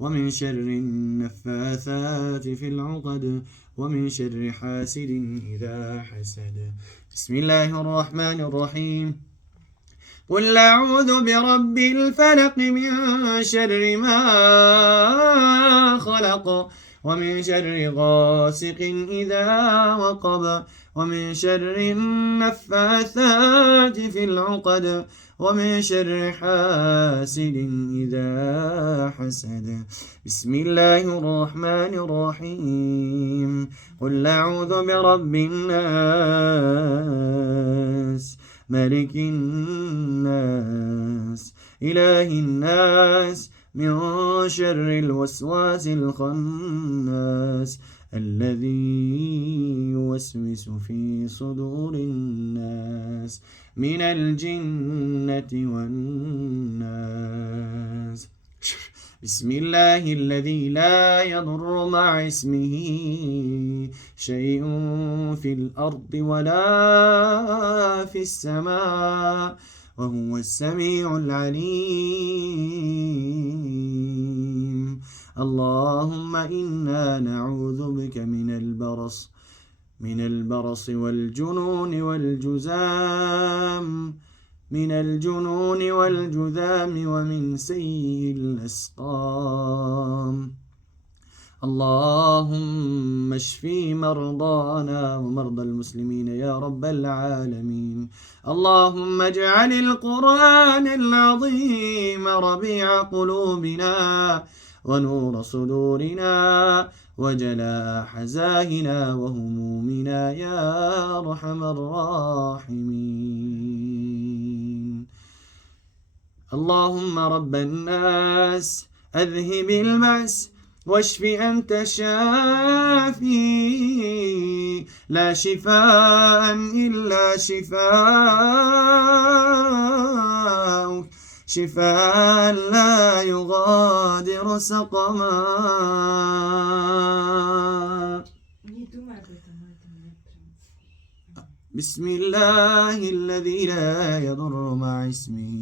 ومن شر النفاثات في العقد ومن شر حاسد إذا حسد. بسم الله الرحمن الرحيم. قل أعوذ برب الفلق من شر ما خلق ومن شر غاسق إذا وقب ومن شر النفاثات في العقد ومن شر حاسد إذا حسد. بسم الله الرحمن الرحيم. قل أعوذ برب الناس ملك الناس إله الناس من شر الوسواس الخناس الذي يوسوس في صدور الناس من الجنة والناس. بسم الله الذي لا يضر مع اسمه شيء في الأرض ولا في السماء وهو السميع العليم. اللهم إنا نعوذ بك من البرص والجنون والجذام ومن سيء الأسقام. اللهم اشفي مرضانا ومرضى المسلمين يا رب العالمين. اللهم اجعل القرآن العظيم ربيع قلوبنا ونور صدورنا وجلاء حزائنا وهمومنا يا أرحم الراحمين. اللهم رب الناس أذهب البأس واشف أنت الشافي لا شفاء إلا شفاءك شفاء لا يغادر سقما. بسم الله الذي لا يضر مع اسمه